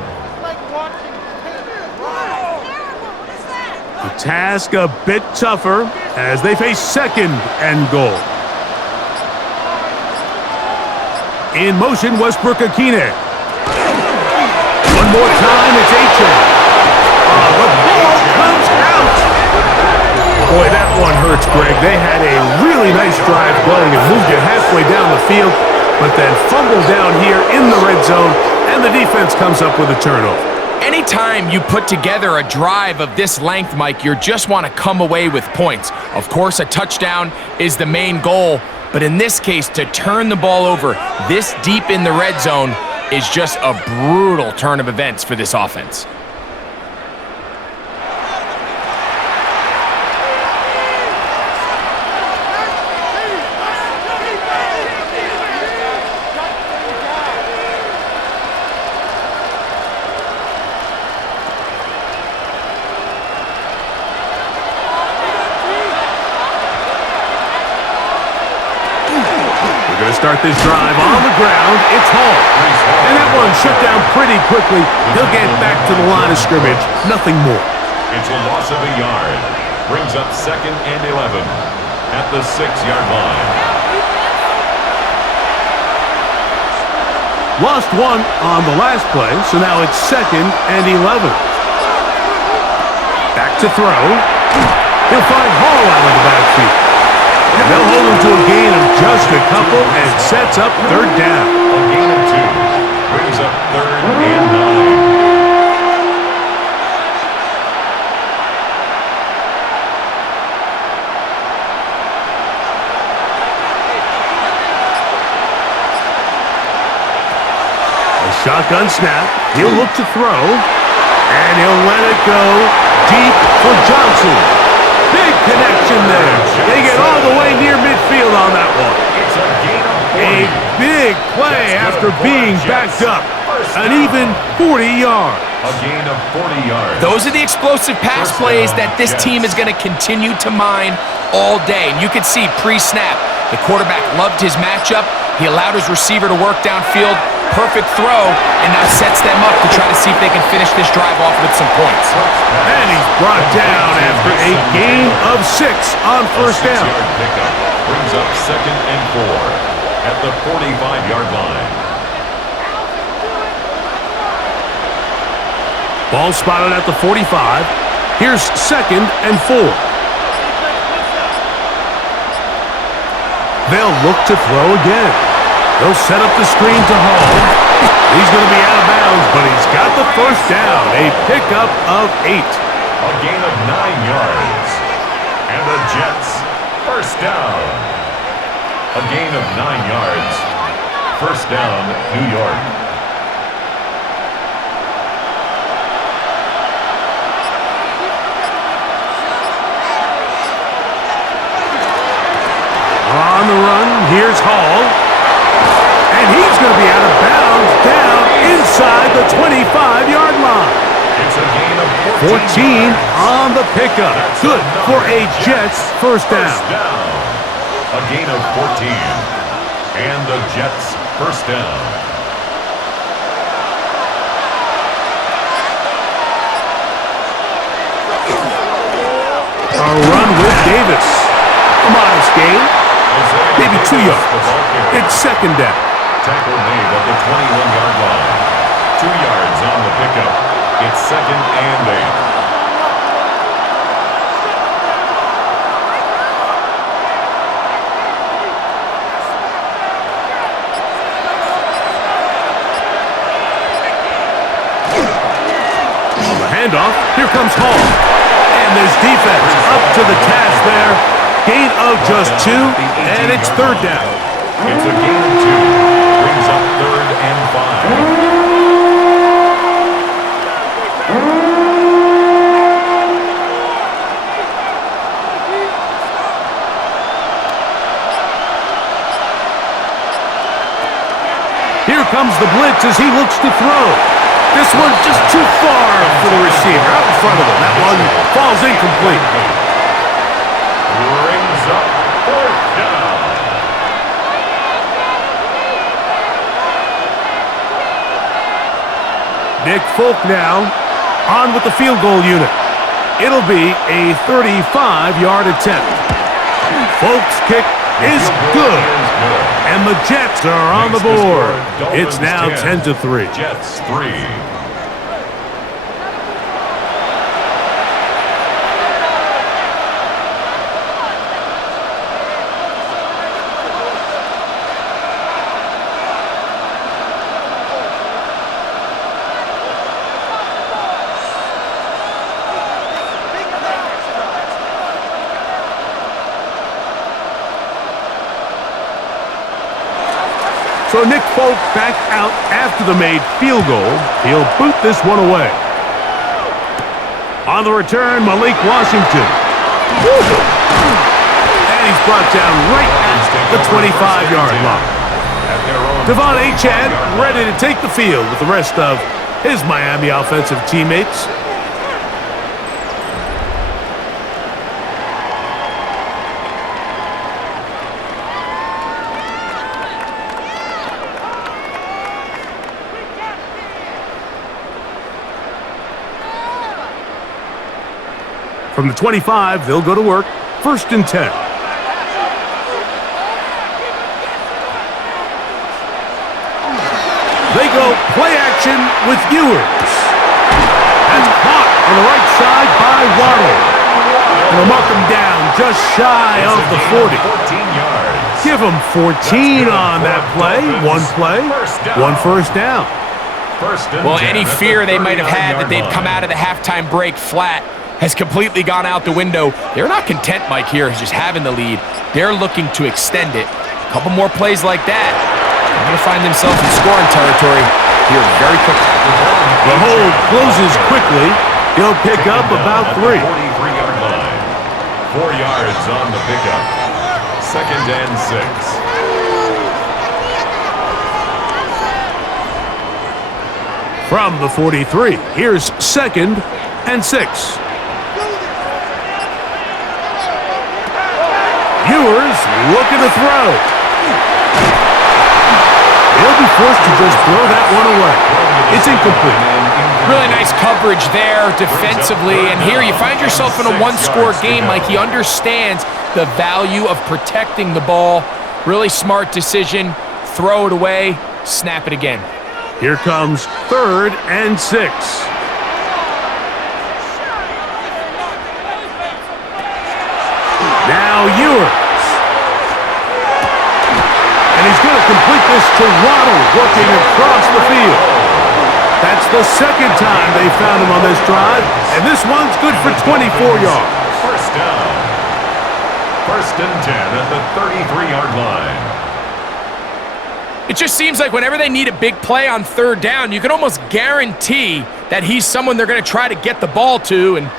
The task a bit tougher as they face second and goal. In motion, Westbrook-Akine. One more time, it's H.A. The ball comes out. Boy, that one hurts, Greg. They had a really nice drive going and moved it halfway down the field, but then fumbled down here in the red zone, and the defense comes up with a turnover. Anytime you put together a drive of this length, Mike, you just want to come away with points. Of course, a touchdown is the main goal, but in this case, to turn the ball over this deep in the red zone is just a brutal turn of events for this offense. Start this drive on the ground. It's Hall. And that one shut down pretty quickly. He'll get back to the line of scrimmage. Nothing more. It's a loss of a yard. Brings up second and 11 at the 6-yard line. Lost one on the last play, so now it's second and 11. Back to throw. He'll find Hall out of the backfield. They'll hold him to a gain of just a couple and sets up third down. A gain of 2 brings up third and 9. A shotgun snap. He'll look to throw, and he'll let it go deep for Johnson. Big connection there. They get all the way near midfield on that one. It's a gain of 40. A big play after being backed up. An even 40 yards. A gain of 40 yards. Those are the explosive pass plays that this team is going to continue to mine all day. And you can see pre-snap, the quarterback loved his matchup. He allowed his receiver to work downfield. Perfect throw, and now sets them up to try to see if they can finish this drive off with some points. And he's brought down after a gain of 6 on first down. A 6-yard pickup brings up second and 4 at the 45-yard line. Ball spotted at the 45. Here's second and 4. They'll look to throw again. They'll set up the screen to Hall. He's going to be out of bounds, but he's got the first down. A pickup of 8. A gain of 9 yards. And the Jets, first down. A gain of 9 yards. First down, New York. On the run, here's Hall. And he's going to be out of bounds down inside the 25-yard line. It's a gain of 14 on the pickup. Good for a Jets first down. A gain of 14. And the Jets first down. A run with Davis. A modest gain. Maybe 2 yards. It's second down. Tackle made at the 21-yard line. 2 yards on the pickup. It's second and 8. handoff. Here comes Hall. And there's defense up to the task there. Gain of just 2, and it's third down. It's a gain of 2. Brings up 3rd and 5. Here comes the blitz as he looks to throw. This one's just too far for the receiver out in front of him. That one falls incomplete. Brings up 4th down. Nick Folk now on with the field goal unit. It'll be a 35-yard attempt. Folk's kick is good. And the Jets are on the board. It's now 10-3. Jets 3. So Nick Folk back out after the made field goal. He'll boot this one away. On the return, Malik Washington. And he's brought down right at the 25-yard line. Devon Achane ready to take the field with the rest of his Miami offensive teammates. From the 25, they'll go to work. 1st and 10. They go play action with Ewers. That's caught on the right side by Waddle. And they'll mark him down just shy of the 40. 14 yards. Give him 14 on that play. One play, one first down. Well, any fear they might have had that they'd come out of the halftime break flat has completely gone out the window. They're not content, Mike, here, just having the lead. They're looking to extend it. A couple more plays like that, they're going to find themselves in scoring territory here very quickly. The hold closes quickly. He'll pick up about 3. 43-yard line. 4 yards on the pickup. 2nd and 6. From the 43, here's 2nd and 6. Ewers looking to throw. He'll be forced to just throw that one away. It's incomplete. Really nice coverage there defensively. And here you find yourself in a one-score game. Mike, he understands the value of protecting the ball. Really smart decision. Throw it away. Snap it again. Here comes 3rd and 6. Now Ewers. And he's going to complete this to Waddle, working across the field. That's the 2nd time they found him on this drive, and this one's good for 24 yards. First down. 1st and 10 at the 33-yard line. It just seems like whenever they need a big play on 3rd down, you can almost guarantee that he's someone they're going to try to get the ball to, and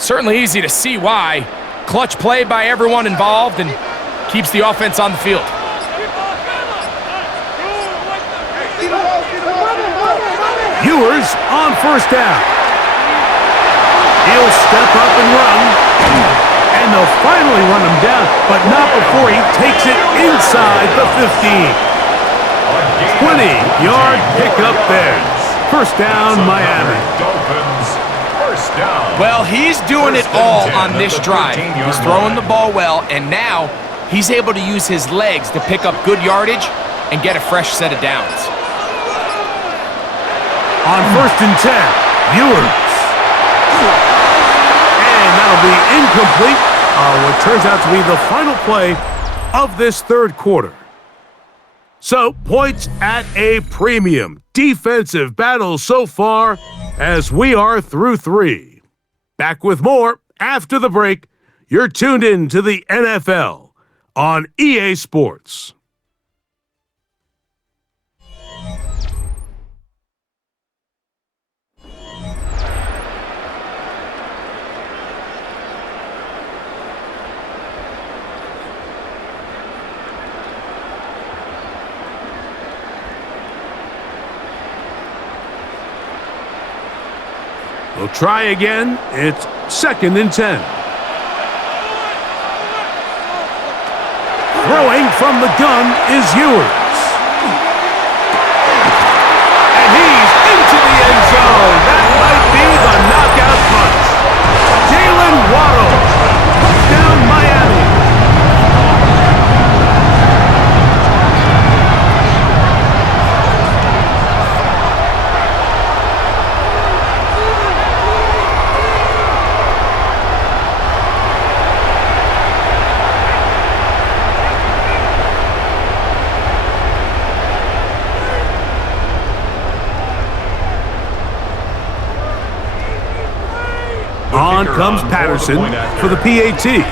certainly easy to see why. Clutch play by everyone involved and keeps the offense on the field. Ewers on 1st down. He'll step up and run. And they'll finally run him down, but not before he takes it inside the 15. 20-yard pickup there. 1st down, Miami. Dolphins, 1st down. Well, he's doing it all on this drive. He's throwing the ball well, and now he's able to use his legs to pick up good yardage and get a fresh set of downs. On 1st and 10, Ewers. And that'll be incomplete on what turns out to be the final play of this 3rd quarter. So, points at a premium. Defensive battle so far, as we are through 3. Back with more after the break. You're tuned in to the NFL on EA Sports. We'll try again. It's 2nd and 10. Throwing from the gun is Ewers. And he's into the end zone. That might be the knockout punch. Jalen Waddle. Touchdown, Miami. On comes Patterson for the PAT. The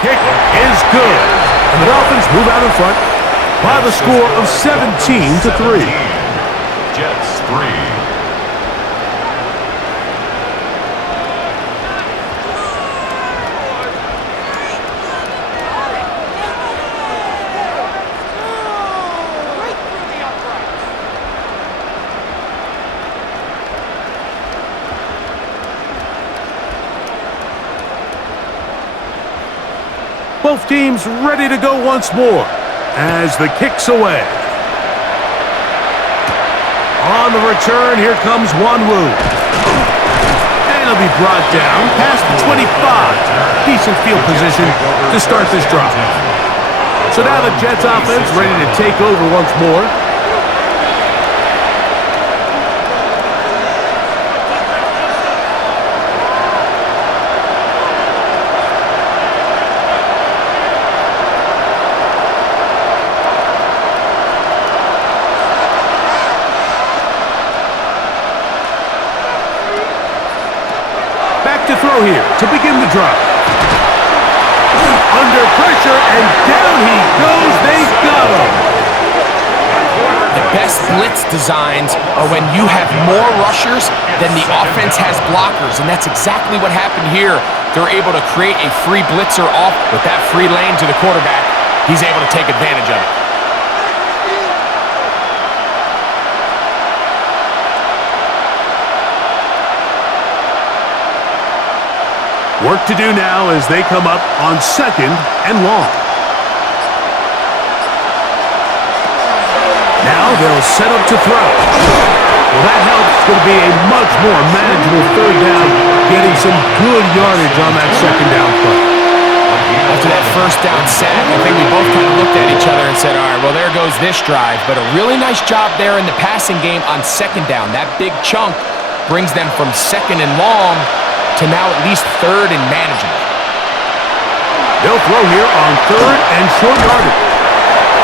kick is good. And the Dolphins move out in front by the score of 17-3. Jets 3. Both teams ready to go once more as the kick's away. On the return, here comes Wanwu. And he'll be brought down past the 25. Decent field position to start this drive. So now the Jets offense ready to take over once more. To throw here to begin the drive. Under pressure, and down he goes. They got him. The best blitz designs are when you have more rushers than the offense has blockers, and that's exactly what happened here. They're able to create a free blitzer off with that free lane to the quarterback. He's able to take advantage of it. Work to do now as they come up on 2nd and long. Now they'll set up to throw. Well, that helps. It's going to be a much more manageable 3rd down, getting some good yardage on that 2nd down play. After that 1st down sack, I think we both kind of looked at each other and said, all right, well, there goes this drive. But a really nice job there in the passing game on 2nd down. That big chunk brings them from 2nd and long to now at least 3rd and manageable. They'll throw here on 3rd and short yardage.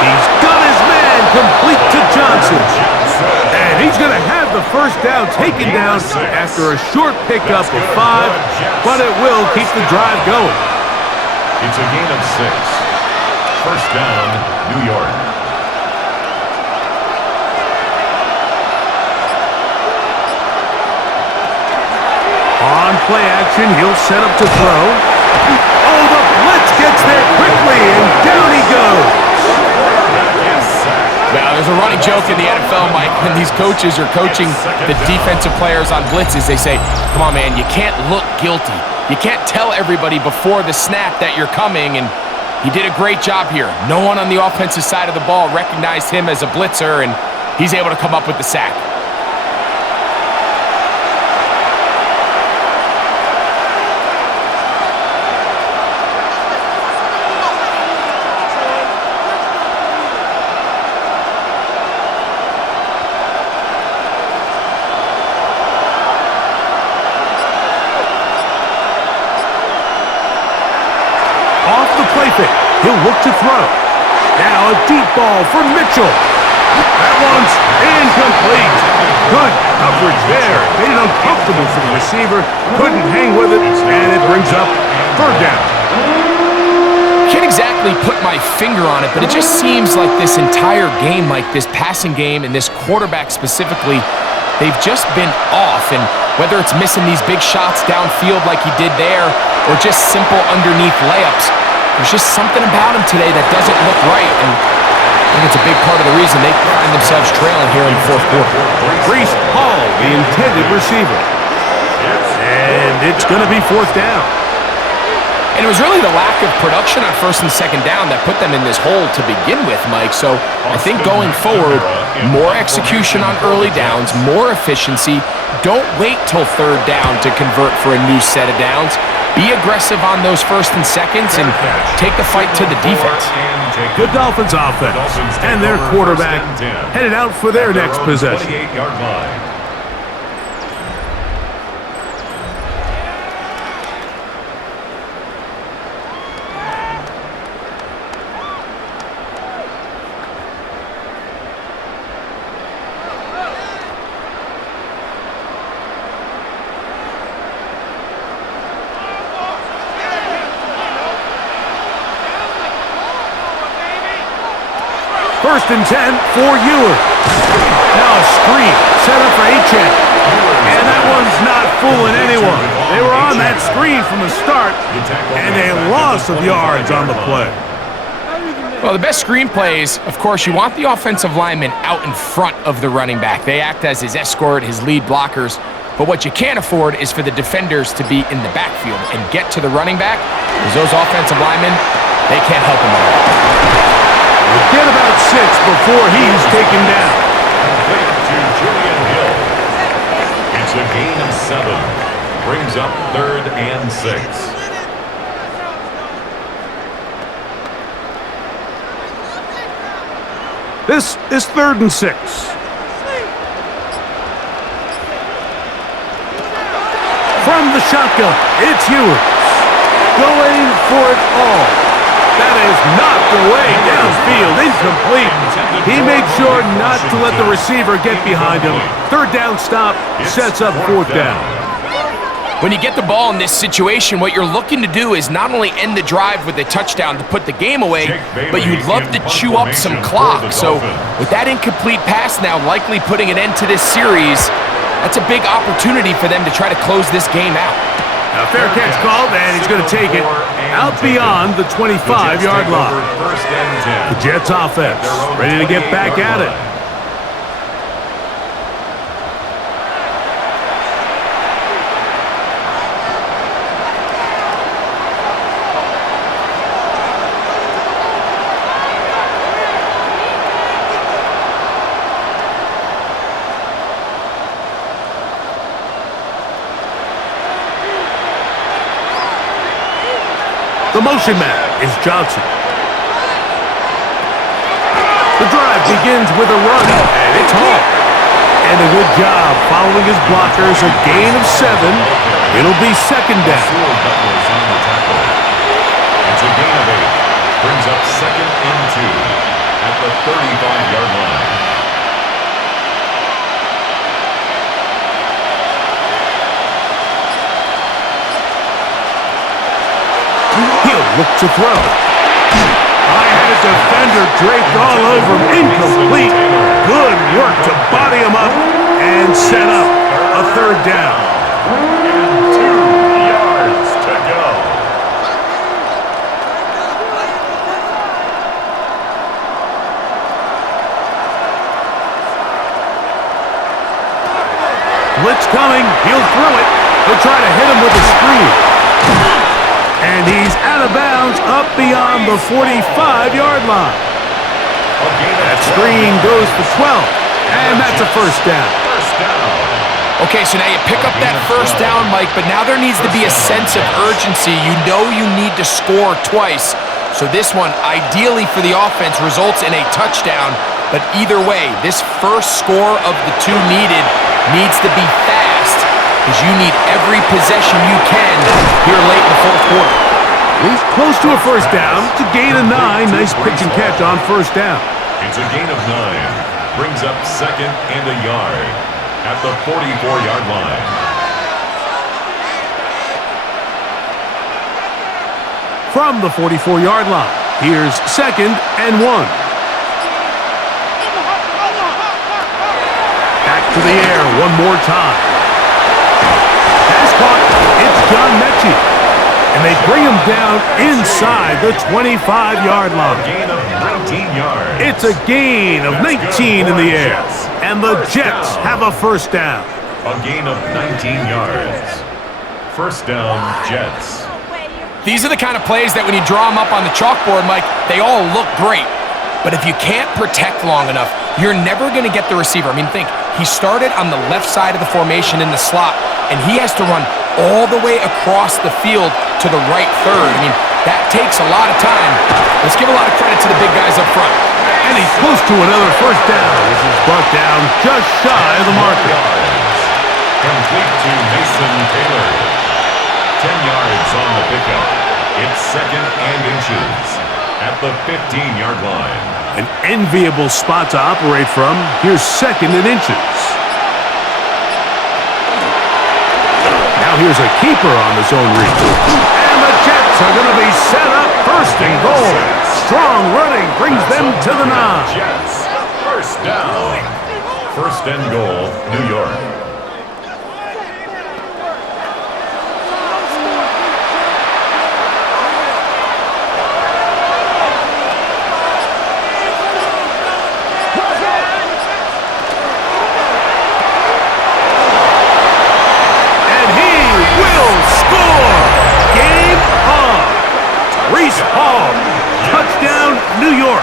He's got his man complete to Johnson. And he's going to have the 1st down taken down after a short pickup of 5, but it will keep the drive going. It's a gain of 6. 1st down, New York. On play action, he'll set up to throw. Oh, the blitz gets there quickly, and down he goes. Well, there's a running joke in the NFL, Mike, when these coaches are coaching the defensive players on blitzes. They say, come on, man, you can't look guilty. You can't tell everybody before the snap that you're coming, and he did a great job here. No one on the offensive side of the ball recognized him as a blitzer, and he's able to come up with the sack. Off the play fake, he'll look to throw. Now a deep ball for Mitchell. That one's incomplete. Good coverage there. Made it uncomfortable for the receiver. Couldn't hang with it, and it brings up third down. Can't exactly put my finger on it, but it just seems like this entire game, like this passing game and this quarterback specifically, they've just been off. And whether it's missing these big shots downfield like he did there or just simple underneath layups, there's just something about him today that doesn't look right. And I think it's a big part of the reason they find themselves trailing here in the fourth quarter. Breece Hall, the intended receiver. And it's going to be fourth down. And it was really the lack of production on first and second down that put them in this hole to begin with, Mike. So I think going forward, more execution on early downs, more efficiency. Don't wait till third down to convert for a new set of downs. Be aggressive on those first and seconds and take the fight to the defense. The Dolphins offense and their quarterback headed out for their next possession. 28-yard line. First and 10 for Ewers. Now a screen set up for Achane. And that one's not fooling anyone. They were on that screen from the start, and a loss of yards on the play. Well, the best screen plays, of course, you want the offensive lineman out in front of the running back. They act as his escort, his lead blockers. But what you can't afford is for the defenders to be in the backfield and get to the running back, because those offensive linemen, they can't help him at all. Get about 6 before he's taken down. Complete to Julian Hill. It's a gain of 7. Brings up third and 6. This is third and 6. From the shotgun, it's Ewers. Going for it all. That is knocked away downfield, incomplete. He made sure not to let the receiver get behind him. Third down stop sets up fourth down. When you get the ball in this situation, what you're looking to do is not only end the drive with a touchdown to put the game away, but you'd love to chew up some clock. So with that incomplete pass now likely putting an end to this series, that's a big opportunity for them to try to close this game out. A fair catch called, and he's going to take it out beyond the 25-yard line. The Jets offense ready to get back at it. The motion man is Johnson. The drive begins with a run, and it's home. And a good job following his blockers, a gain of 7. It'll be second down. It's a gain of 8. Brings up second and 2 at the 35-yard line. He'll look to throw. I had a defender draped all over him. Incomplete. Good work to body him up and set up a third down. And 2 yards to go. Blitz coming. He'll throw it. He'll try to hit him with a screen. And he's out of bounds up beyond the 45-yard line. That screen goes for 12. And that's a first down. Okay, so now you pick up that first down, Mike, but now there needs to be a sense of urgency. You know you need to score twice. So this one, ideally for the offense, results in a touchdown. But either way, this first score of the 2 needed needs to be fast, because you need every possession you can here late in the fourth quarter. He's close to a first down. It's a gain of 9. Nice pitch and catch on first down. It's a gain of 9. brings up 2nd and a yard at the 44-yard line. From the 44-yard line, here's 2nd and 1. Back to the air one more time. Pass caught. It's John Mechie. And they bring him down inside the 25-yard line. Gain of 19 yards. It's a gain of 19 in the air. And the Jets have a first down. A gain of 19 yards. First down, Jets. These are the kind of plays that when you draw them up on the chalkboard, Mike, they all look great. But if you can't protect long enough, you're never going to get the receiver. I mean, think, he started on the left side of the formation in the slot, and he has to run all the way across the field to the right third. I mean, that takes a lot of time. Let's give a lot of credit to the big guys up front. And he's close to another first down. This is brought down just shy of the marker. Complete to Mason Taylor. 10 yards on the pickup. It's 2nd and inches at the 15-yard line. An enviable spot to operate from. Here's 2nd and inches. Now here's a keeper on the zone read. And the Jets are going to be set up first and goal. Strong running brings them to the 9. Jets, first down. First and goal, New York. Touchdown, New York.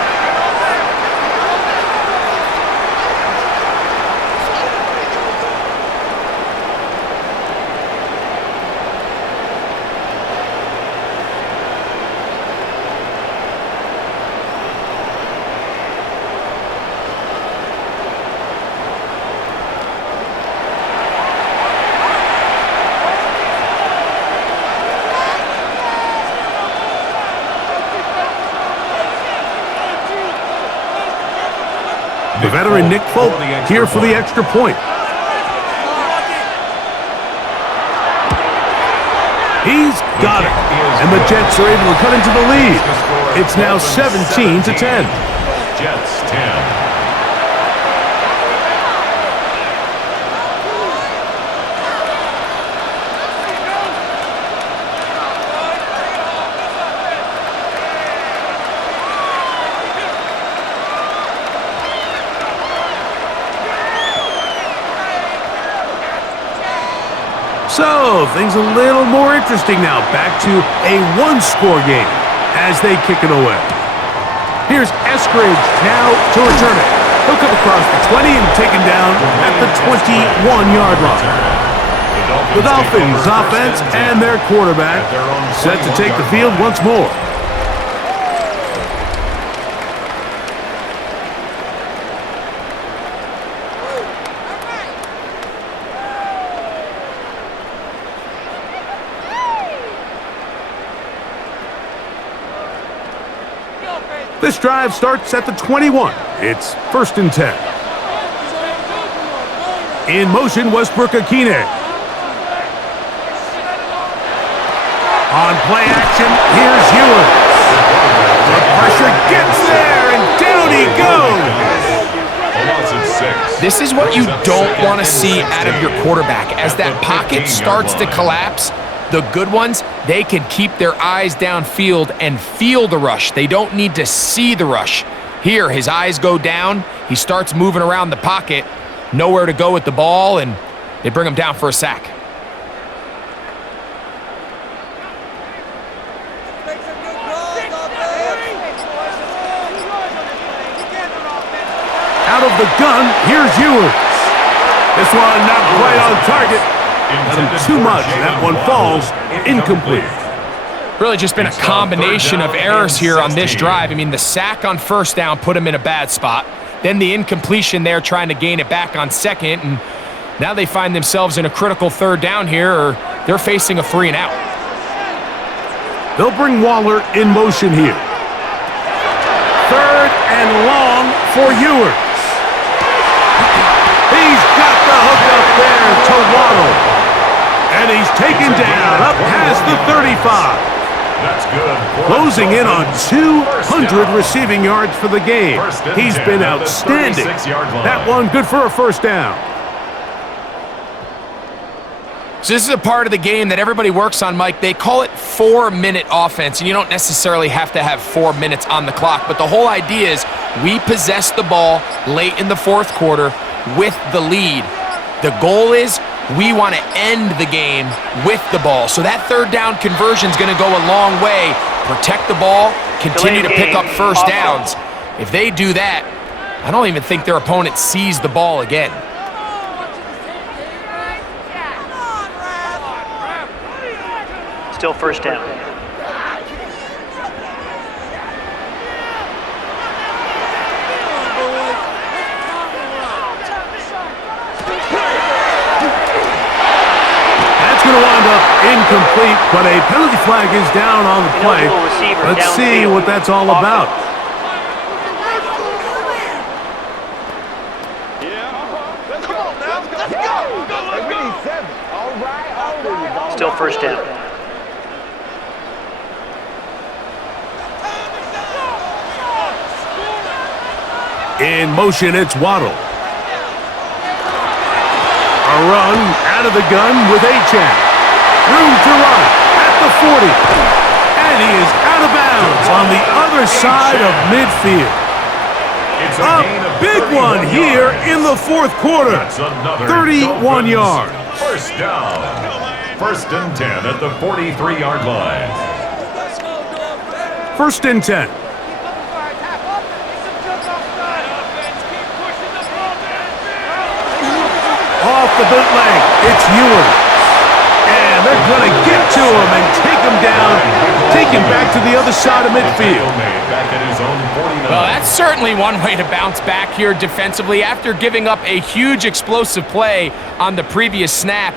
The veteran Nick Folk here for the extra point. He's got it. And the Jets are able to cut into the lead. It's now 17-10. Jets 10. So, things a little more interesting now. Back to a one-score game as they kick it away. Here's Eskridge now to return it. He'll come across the 20 and taken down at the 21-yard line. The Dolphins offense and their quarterback set to take the field once more. This drive starts at the 21. It's 1st and 10. In motion, Westbrook-Akine. On play action, here's Ewers. The pressure gets there, and down he goes. This is what you don't want to see out of your quarterback. As that pocket starts to collapse, the good ones, they can keep their eyes downfield and feel the rush. They don't need to see the rush. Here, his eyes go down. He starts moving around the pocket. Nowhere to go with the ball, and they bring him down for a sack. Out of the gun, here's Ewers. This one not quite on target. Got him too much. That one falls incomplete. Really just been a combination of errors here on this drive. I mean, the sack on first down put him in a bad spot. Then the incompletion there trying to gain it back on second. And now they find themselves in a critical third down here, or they're facing a 3 and out. They'll bring Waller in motion here. 3rd and long for Ewers. He's got the hook up there to Waddle. And he's taken down up past the 35. That's good. Closing in on 200 receiving yards for the game. He's been outstanding. That one good for a first down. So this is a part of the game that everybody works on, Mike. They call it 4-minute offense, and you don't necessarily have to have 4 minutes on the clock. But the whole idea is we possess the ball late in the fourth quarter with the lead. The goal is we want to end the game with the ball. So that third down conversion is going to go a long way. Protect the ball, continue to pick up first downs. If they do that, I don't even think their opponent sees the ball again. Still first down. That's going to wind up incomplete, but a penalty flag is down on the play. Let's see what that's all about. Still first down. In motion, it's Waddle. A run out of the gun with Achane. Room to run at the 40. And he is out of bounds on the other side of midfield. A big one here in the fourth quarter. 31 yards. First down. First and 10 at the 43-yard line. First and 10. Off the bootleg, it's Ewing. And they're going to get to him and take him down, take him back to the other side of midfield. Well, that's certainly one way to bounce back here defensively. After giving up a huge explosive play on the previous snap,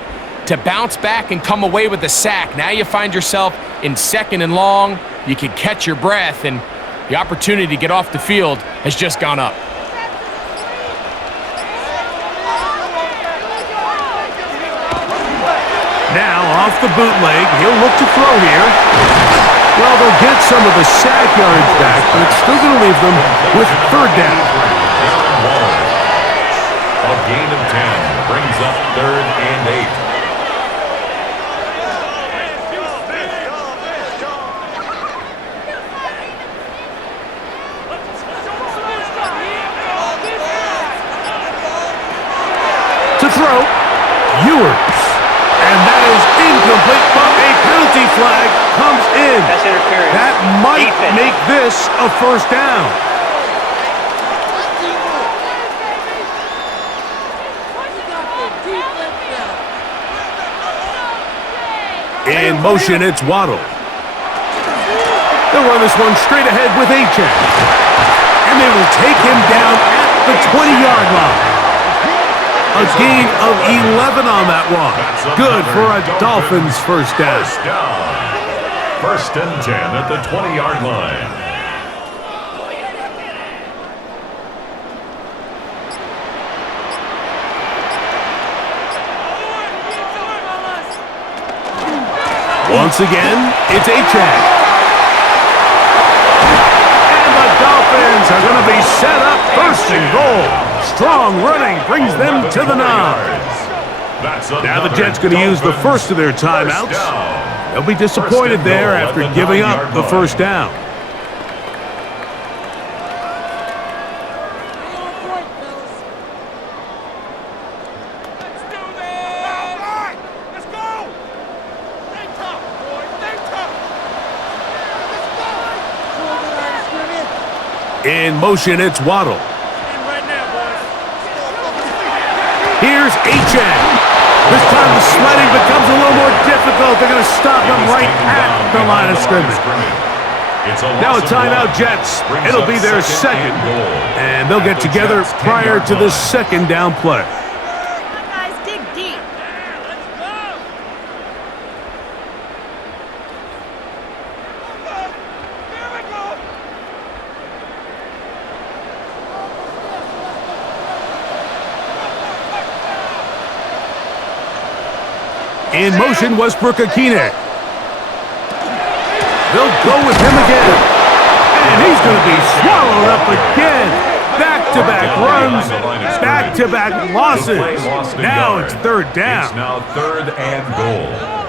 to bounce back and come away with a sack. Now you find yourself in second and long. You can catch your breath, and the opportunity to get off the field has just gone up. Now, off the bootleg, he'll look to throw here. Well, they'll get some of the sack yards back, but it's still going to leave them with third down. A gain of 10 brings up 3rd and 8. To throw, Ewers. And that is incomplete, but a penalty flag comes in. That's interference. That might make this a first down. In motion, it's Waddle. They'll run this one straight ahead with Achane. And they will take him down at the 20-yard line. A gain of 11 on that one. Good for a Dolphins first down. First and 10 at the 20-yard line. Once again, it's Achane. And the Dolphins are going to be set up first and goal. Strong running brings them to the 9. Now the Jets going to use the first of their timeouts. They'll be disappointed there after giving up the first down. In motion, it's Waddle. Here's Achane. This time the sledding becomes a little more difficult. They're going to stop him right at the line of scrimmage. Now a timeout, Jets. It'll be their second. And they'll get together prior to the second down play. Guys, dig deep. In motion, Westbrook-Akine. They'll go with him again. And he's going to be swallowed up again. Back-to-back runs, back-to-back losses. Now it's third down. It's now 3rd and goal.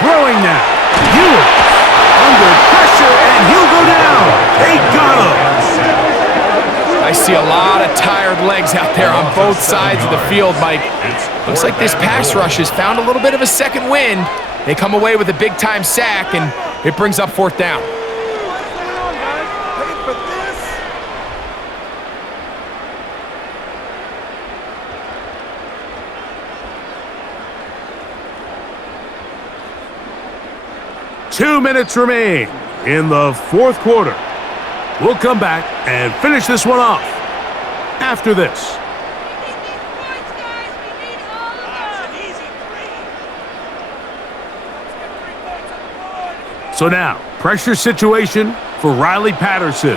Throwing now. Hewitt under pressure, and he'll go down. They got him. I see a lot of tired legs out there on both sides of the field, Mike. Looks like this pass rush has found a little bit of a second wind. They come away with a big-time sack, and it brings up 4th down. 2 minutes remain in the 4th quarter. We'll come back and finish this one off after this. So now, pressure situation for Riley Patterson.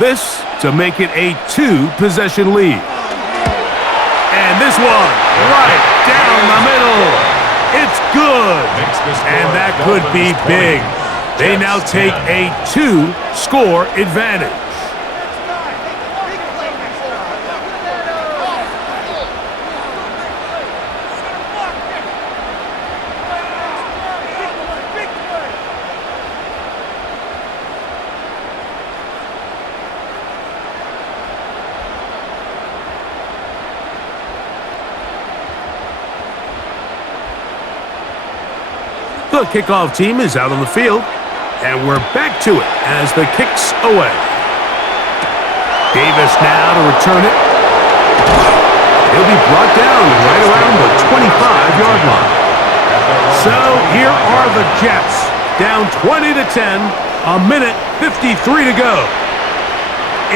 This to make it a 2-possession lead. And this one right down the middle. It's good. And that could be big. They now take a 2-score advantage. The kickoff team is out on the field, and we're back to it as the kick's away. Davis now to return it. He'll be brought down right around the 25-yard line. So here are the Jets, down 20-10, a minute 53 to go.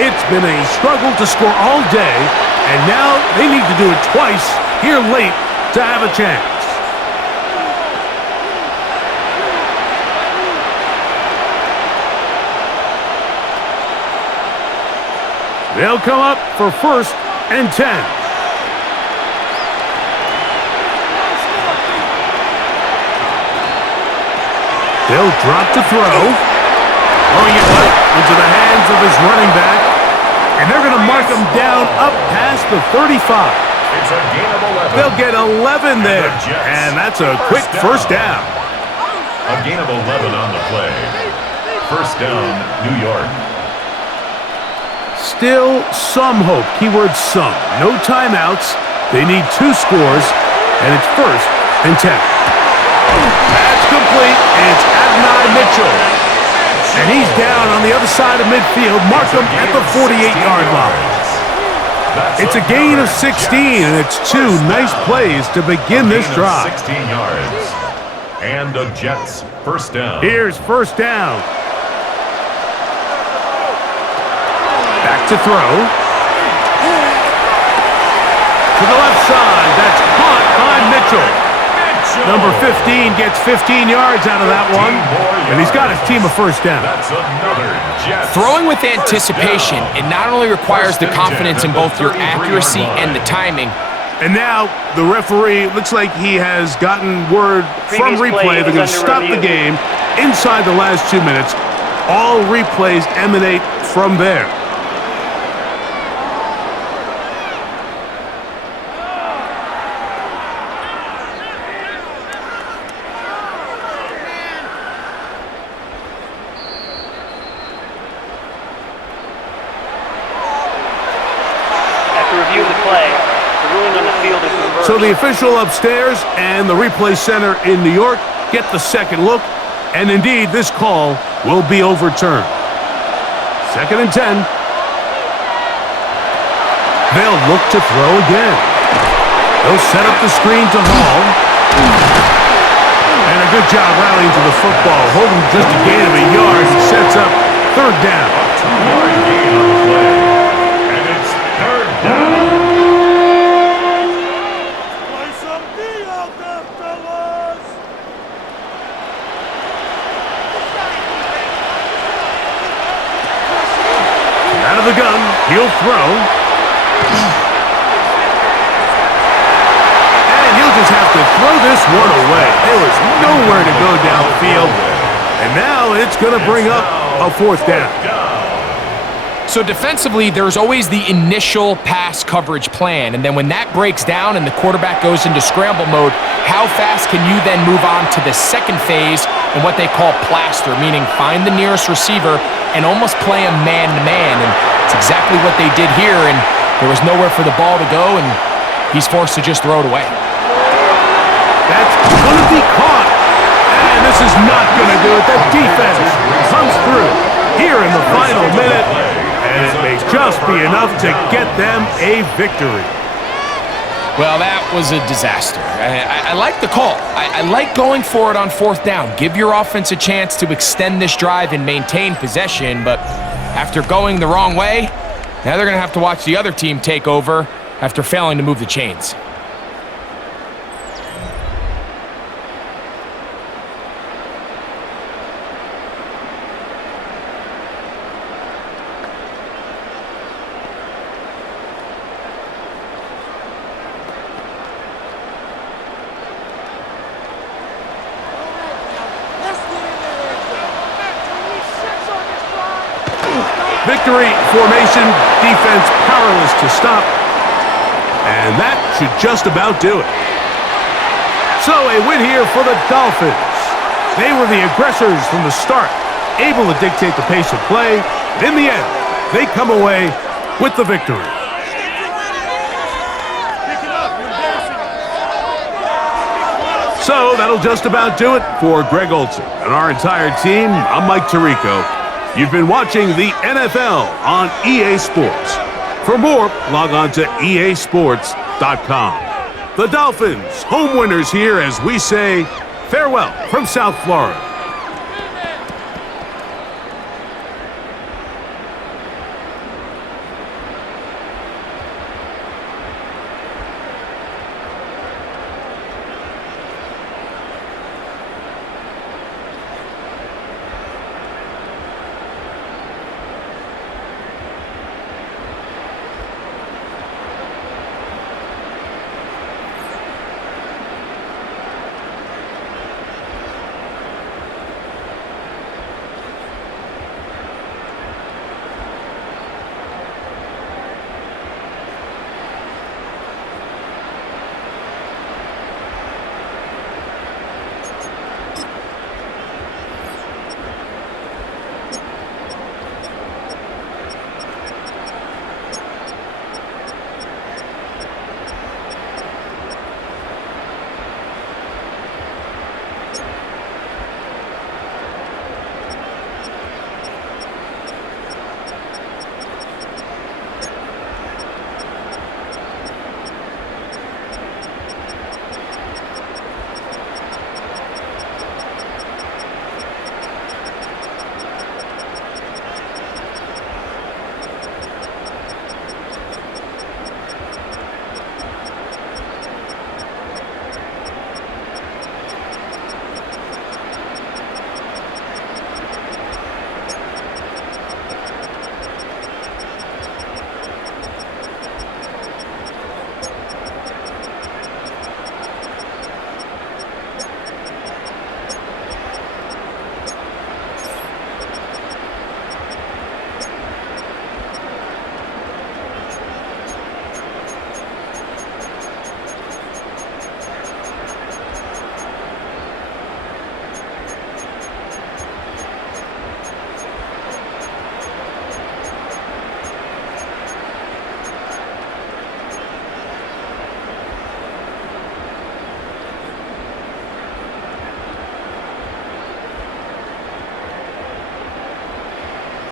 It's been a struggle to score all day, and now they need to do it twice here late to have a chance. They'll come up for 1st and 10. They'll drop to throw. Throwing it left into the hands of his running back. And they're going to mark him down up past the 35. It's a gain of 11. They'll get 11 there. And that's a quick first down. A gain of 11 on the play. First down, New York. Still some hope. Keyword some. No timeouts. They need 2 scores, and it's 1st and 10. That's complete, and it's Adonai Mitchell. And he's down on the other side of midfield. Mark him at the 48-yard line. It's a gain of 16, and it's 2 nice plays to begin this drive. 16 yards. And the Jets, first down. Here's first down. Back to throw. To the left side. That's caught by Mitchell. Number 15 gets 15 yards out of that one. And he's got his team a first down. That's another Jets. Throwing with anticipation, it not only requires the confidence in both your accuracy and the timing. And now the referee looks like he has gotten word from replay. They're going to stop the game inside the last 2 minutes. All replays emanate from there. So the official upstairs and the replay center in New York get the second look, and indeed this call will be overturned. 2nd and 10. They'll look to throw again. They'll set up the screen to Hall. And a good job rallying to the football, holding just a gain of a yard and sets up 3rd down. A 2-yard gain on the play. And it's 3rd He'll throw. And he'll just have to throw this one away. There was nowhere to go downfield. And now it's going to bring up a fourth down. So defensively, there's always the initial pass coverage plan, and then when that breaks down and the quarterback goes into scramble mode, how fast can you then move on to the second phase and what they call plaster, meaning find the nearest receiver and almost play him man-to-man, and it's exactly what they did here, and there was nowhere for the ball to go, and he's forced to just throw it away. That's going to be caught, and this is not going to do it. The defense comes through here in the final minute. And it may just be enough to get them a victory. Well, that was a disaster. I like the call. I like going for it on fourth down. Give your offense a chance to extend this drive and maintain possession, but after going the wrong way, now they're going to have to watch the other team take over after failing to move the chains. Victory formation, defense powerless to stop. And that should just about do it. So a win here for the Dolphins. They were the aggressors from the start, able to dictate the pace of play. And in the end, they come away with the victory. So that'll just about do it for Greg Olson and our entire team. I'm Mike Tirico. You've been watching the NFL on EA Sports. For more, log on to easports.com. The Dolphins, home winners here as we say farewell from South Florida.